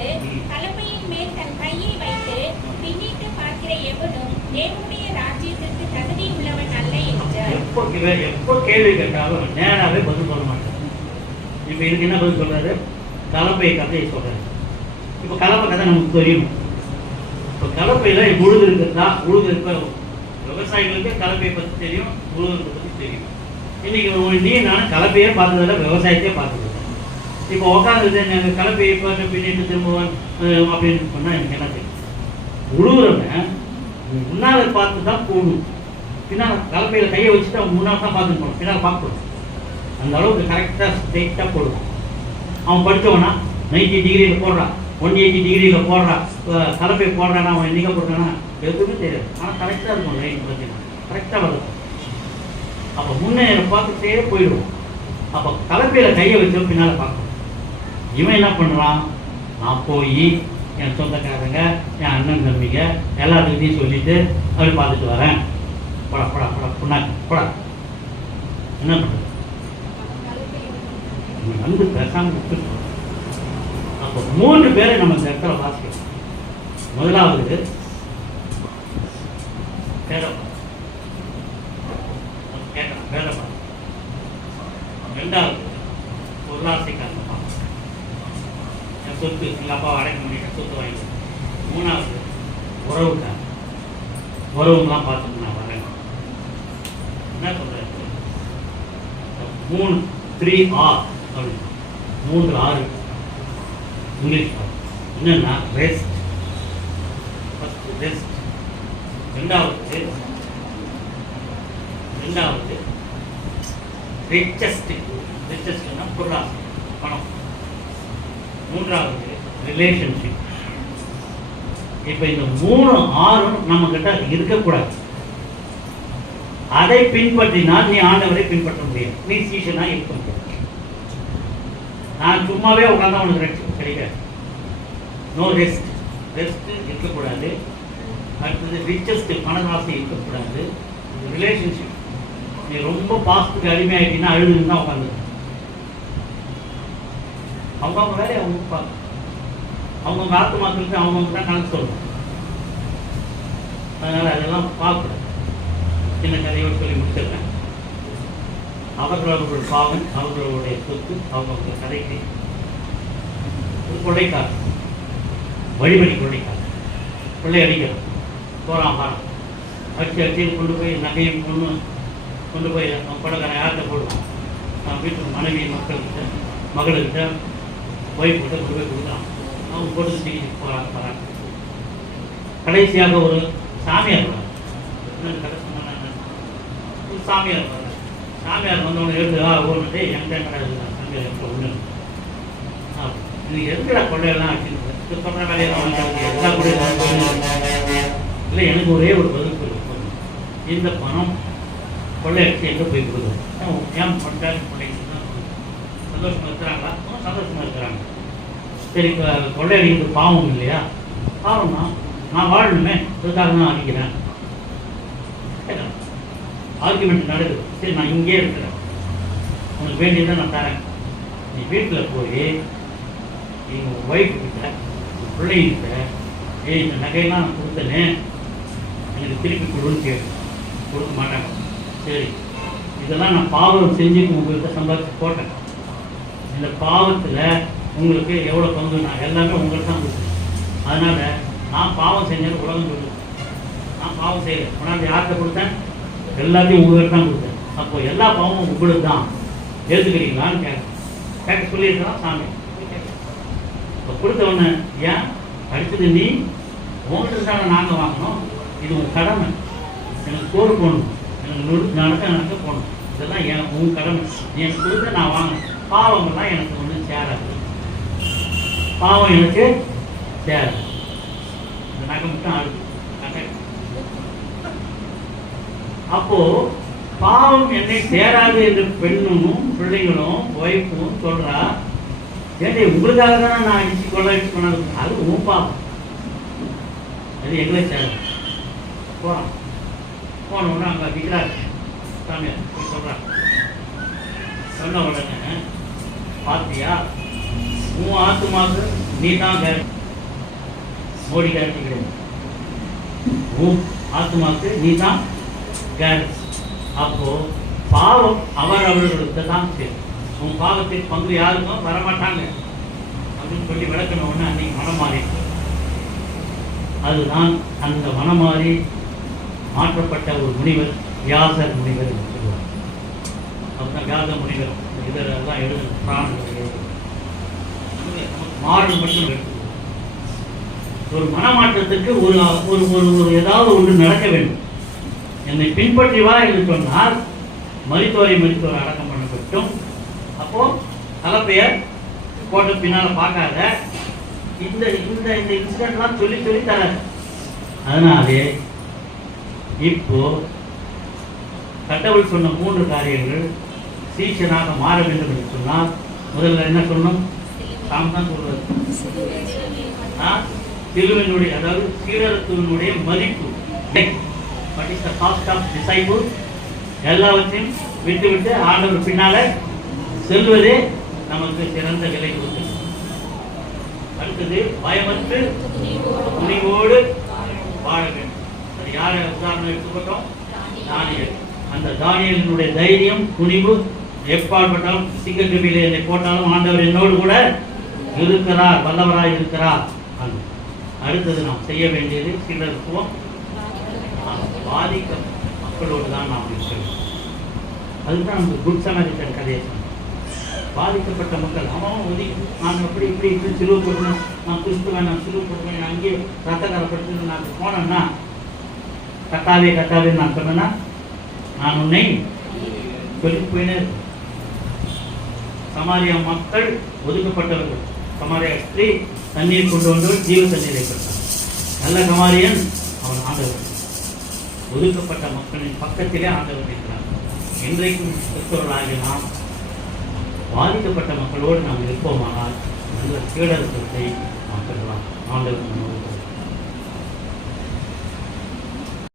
கலப்பையின் மேல் தன் கையை வைத்து பின்னிட்டு பார்க்கிற எவனும் தேவனுடைய ராஜ்யத்திற்கு தகுதி உள்ளவன் அல்ல என்றார். எப்போ கேள்வி கேட்டாலும் நேராவே பதில் சொல்ல மாட்டார். இப்ப இதுக்கு என்ன பதில் சொல்றாரு? கலப்பை கதையை சொல்றாரு. இப்ப கலப்பை கதை நமக்கு தெரியும். இப்ப கலப்பையில உழுது இருக்கிறதா, உழுது இருக்க விவசாயிகளுக்கு கலப்பையை பத்தி தெரியும், உழுது பத்தி தெரியும். இன்னைக்கு நீ நான் கலப்பையே பார்த்ததில்ல, விவசாயத்தையே பார்த்ததில்லை. இப்போ உட்காந்து கலப்பையை பார்த்து பின்னிட்டு திரும்புவான் அப்படின்னு சொன்னா எனக்கு என்ன தெரியும்? உழுவுறவன் முன்னால பார்த்து தான் போகணும். பின்னால் கலப்பையில கையை வச்சுட்டு அவன் முன்னால் தான் பார்த்துட்டு போகணும், பின்னால் பார்க்கணும். அந்த அளவுக்கு கரெக்டாக ஸ்ட்ரெயிட்டாக போடுவான். அவன் படித்தவனா 90 டிகிரியில் போடுறான், 180 டிகிரியில் போடுறான், கலப்பை போடுறான்னா அவன் என்னைக்க போடுறான்னா எதுவுமே தெரியாது. ஆனால் கரெக்டாக இருக்கும் லைன் பார்த்தீங்கன்னா, கரெக்டாக வருது. அப்போ முன்னே பார்த்துட்டே போயிடுவோம். அப்போ கலப்பையில் கையை வச்சு பின்னால் பார்க்கணும். இவன் என்ன பண்ணுறான்? நான் போய் என் சொந்தக்காரங்க, என் அண்ணன் தம்பிங்க எல்லாத்துக்கிட்டையும் சொல்லிட்டு அப்படி பார்த்துட்டு வரேன். போடா போடா போடா புண்ணாக்கு போடா. என்ன பண்ணுறது? வந்து பேசாமல் விட்டுருக்கோம். அப்போ 3 பேரை நம்ம இந்த இடத்துல வாசிக்கிறோம். முதலாவது வேலைப்பா, 2வது பொருளாசைக்காரப்பா, என் சொத்து எங்கள் அப்பா அடைக்க முடியல, சொத்து வாங்கி. 3வது உறவுக்கார, உறவுலாம் பார்த்துட்டு நான் வரேன். என்ன சொல்றேன்? 3 R அப்படின்னு 3 R இங்கிலீஷ். என்னன்னா ரெஸ்ட், ஃபர்ஸ்ட் ரெஸ்ட், 2வது ரிச்சஸ்ட்னா பொருளாதாரம், பணம். 3வது ரிலேஷன்ஷிப். இப்போ இந்த 3 Rம் நம்ம கிட்ட இருக்கக்கூடாது. அதை பின்பற்றினால் நீ ஆண்டவரை பின்பற்ற முடியும், நீ சீஷனா இருக்க முடியும். நான் சும்மாவே உட்காந்தா உனக்கு ரெஸ்ட் கிடைக்காது. நோ ரெஸ்ட், ரெஸ்ட் இருக்கக்கூடாது. அடுத்தது ரிச்சஸ்ட், பணராசி இருக்கக்கூடாது. ரிலேஷன்ஷிப், நீ ரொம்ப பாஸ்ட்டுக்கு அடிமையாகிட்டீங்கன்னா அழுதுன்னு தான் உட்காந்துருக்க. அவங்கவுங்க வேலையை அவங்க பார்க்க, அவங்கவுங்க ஆத்மாக்களுக்கு அவங்கவுங்க தான் கணக்கு சொல்லணும். அதனால அதெல்லாம் பார்க்கக்கூடாது. சின்ன கதையோடு சொல்லி முடிச்சிடுறேன். அவர்களுடைய பாவம், அவர்களுடைய சொத்து, அவங்களுடைய கதைக்கு ஒரு கொள்ளைக்காரன், வழிபடி கொள்ளைக்காரன், கொள்ளை அடிக்கிறான், போகிறான் வரான், அடிச்சு கொண்டு போய் நகையும் கொண்டு போய் அவன் படக்காரன் யார்கிட்ட போடுவான்? வீட்டு மனைவி மக்கள்கிட்ட, மகளுக்கிட்ட, ஒய்ஃப்கிட்ட கொண்டு போய் கொடுக்குறான். அவங்க போட்டு தூக்கிட்டு போகிறான். கடைசியாக ஒரு சாமியார் வரான். கதை சொன்னா சாமியார் வர, சாமியார் வந்தவனை எழுது ஒன்று என்கிட்ட சாமியார் என்கிட்ட ஒன்று இன்னைக்கு எதுக்குடா கொள்ளையெல்லாம் ஆச்சு சொல்கிற வேலையெல்லாம் எல்லா கூட இல்லை. எனக்கு ஒரே ஒரு பதில் சொல்லி, இந்த பணம் கொள்ளையடிச்சு எங்கே போய் கொடுக்குது? ஏன் கொண்டாடி கொள்ளைக்கு சந்தோஷமாக இருக்கிறாங்களா? சந்தோஷமாக இருக்கிறாங்க. சரி, இப்போ கொள்ளையடிக்கிறது பாவம் இல்லையா? பாவம் தான், நான் வாழணுமே, அதுக்காக தான் அடிக்கிறேன். ஆர்குமெண்ட் நடக்குது. சரி, நான் இங்கே இருக்கிறேன், உனக்கு வேண்டியதை நான் தரேன். நீ வீட்டில் போய் எங்கள் ஒய்ஃபு கிட்ட, பிள்ளைகிட்ட, இந்த நகையெல்லாம் நான் கொடுத்தேனே, எனக்கு திருப்பி கொடுன்னு கேட்கு. கொடுக்க மாட்டாங்க. சரி, இதெல்லாம் நான் பாவம் செஞ்சு உங்கள்கிட்ட சம்பாதிச்சு போட்டேன். இந்த பாவத்தில் உங்களுக்கு எவ்வளோ பங்கு? நான் எல்லாமே உங்களுக்கு தான் கொடுத்தேன். அதனால நான் பாவம் செஞ்சேன்னு உலகம் சொல்லுது. நான் பாவம் செய்யலை, கொண்டாந்து யார்கிட்ட கொடுத்தேன்? எல்லாத்தையும் உங்ககிட்ட தான் கொடுத்தேன். அப்போ எல்லா பாவமும் உங்களுக்கு தான், ஏற்றுக்கிறீங்களான்னு கேட்க சொல்லியிருக்கலாம் சாமி. இப்போ கொடுத்தவொன்னே, ஏன் படித்தது நீ, உங்கள்கிட்ட தானே நாங்கள் வாங்கணும், இது உன் கடமை. எனக்கு சோறு போகணும், எனக்கு நடக்க போகணும், இதெல்லாம் எனக்கு உன் கடமை. எனக்கு கொடுத்து நான் வாங்கினேன். பாவங்கள்லாம் எனக்கு ஒன்றும் சேராது, பாவம் எனக்கு சேராது. இந்த நகை மட்டும் ஆடுது. அப்போ பாவம் என்னை சேராது என்று பெண்ணும் பிள்ளைகளும் ஒய்ஃபும் சொல்றா. ஏன்டி உங்களுக்காக தானே நான் அடிச்சு கொண்டாடு, அது உன் பாவம், அது எங்களை சேரும். போறான், போன உடனே அங்கே விற்கிறார் சாமியார் சொல்றார். சொன்ன உடனே, பார்த்தியா உன் ஆத்துமாக்கு நீ தான் மோடி கேரண்டி கிடையாது, உன் ஆத்துமாக்கு நீ தான் கேரண்டி. அப்போ பாவம் அவர்களுக்கு தான் சரி, உன் பாவத்தின் பங்கு யாருக்கும் வரமாட்டாங்க அப்படின்னு சொல்லி விளக்கணும். ஒன்று அன்னைக்கு மனம் மாறி, அதுதான் அந்த மனம் மாறி மாற்றப்பட்ட ஒரு முனிவர் வியாசர் முனிவர் என்று சொல்லுவார். அதுதான் வியாச முனிவர். இதெல்லாம் எழுது பிராணங்கள் மாறல் மட்டும் எடுத்து ஒரு மனமாற்றத்துக்கு ஒரு ஒரு ஒரு ஏதாவது ஒன்று நடக்க வேண்டும். என்னை பின்பற்றி வா என்று சொன்னால் மருத்துவரை அடக்கம் பண்ணப்பட்டும். அப்போ கலப்பெயர் போட்ட பின்னால பார்க்காத, இந்த இந்த இந்த இன்சிடென்ட்லாம் சொல்லி சொல்லி தர. அதனாலே இப்போ கடவுள் சொன்ன 3 காரியங்கள் சீஷனாக மாற வேண்டும் என்று சொன்னால் முதல்ல என்ன சொல்லணும்? தாம் தான் சொல்றது, சிலுவையினுடைய, அதாவது சீடத்துவனுடைய மதிப்பு. What is the cost of disciple? எல்லாவற்றையும் விட்டு விட்டு ஆண்டவர் பின்னால செல்வதே நமக்கு சிறந்த விலை கொடுத்து. அடுத்தது பயமற்று துணிவோடு வாழ வேண்டும். அது யாரை உதாரணம் எடுத்துக்கிட்டோம்? தானியேல். அந்த தானியேலினுடைய தைரியம், துணிவு, எப்பாற்பட்டாலும் சிங்கக்கவியிலே என்னை போட்டாலும் ஆண்டவர் என்னோடு கூட இருக்கிறார், வல்லவராய் இருக்கிறார். அடுத்தது நாம் செய்ய வேண்டியது சீடத்துவம். பாதிக்க மக்களோடு தான் நாம் இருக்கிறோம். அதுதான் நமக்கு குட் சமரிட்டன் கதையை. பாதிக்கப்பட்ட மக்கள் அவன் ஒதுக்கி, நான் எப்படி இப்படி இப்படி சிலுவை போட்டுவேன், நான் கிறிஸ்துவேன், நான் சிலுவை போட்டுவேன், நான் அங்கேயே ரத்தக்காரப்படுத்து நான் போனேன்னா, கத்தாவே நான் சொன்னேன்னா நான் உன்னை சொல்லி போயினே. சமாரியா மக்கள் ஒதுக்கப்பட்டவர்கள். சமாரியா ஸ்திரீ தண்ணீர் கொண்டு வந்தவர் ஜீவ தண்ணீரை பெற்றார். நல்ல சமாரியன் அவன் ஆண்டவர். ஒதுக்கப்பட்ட மக்களின் பக்கத்திலே ஆண்டவர் இருக்கிறார். இன்றைக்கும் கிறிஸ்தவர்களாகிய நாம் பாதிக்கப்பட்ட மக்களோடு நாம் இருப்போமானால் நல்ல சீடத்துவத்தை நாம் பெறலாம். ஆண்டவர்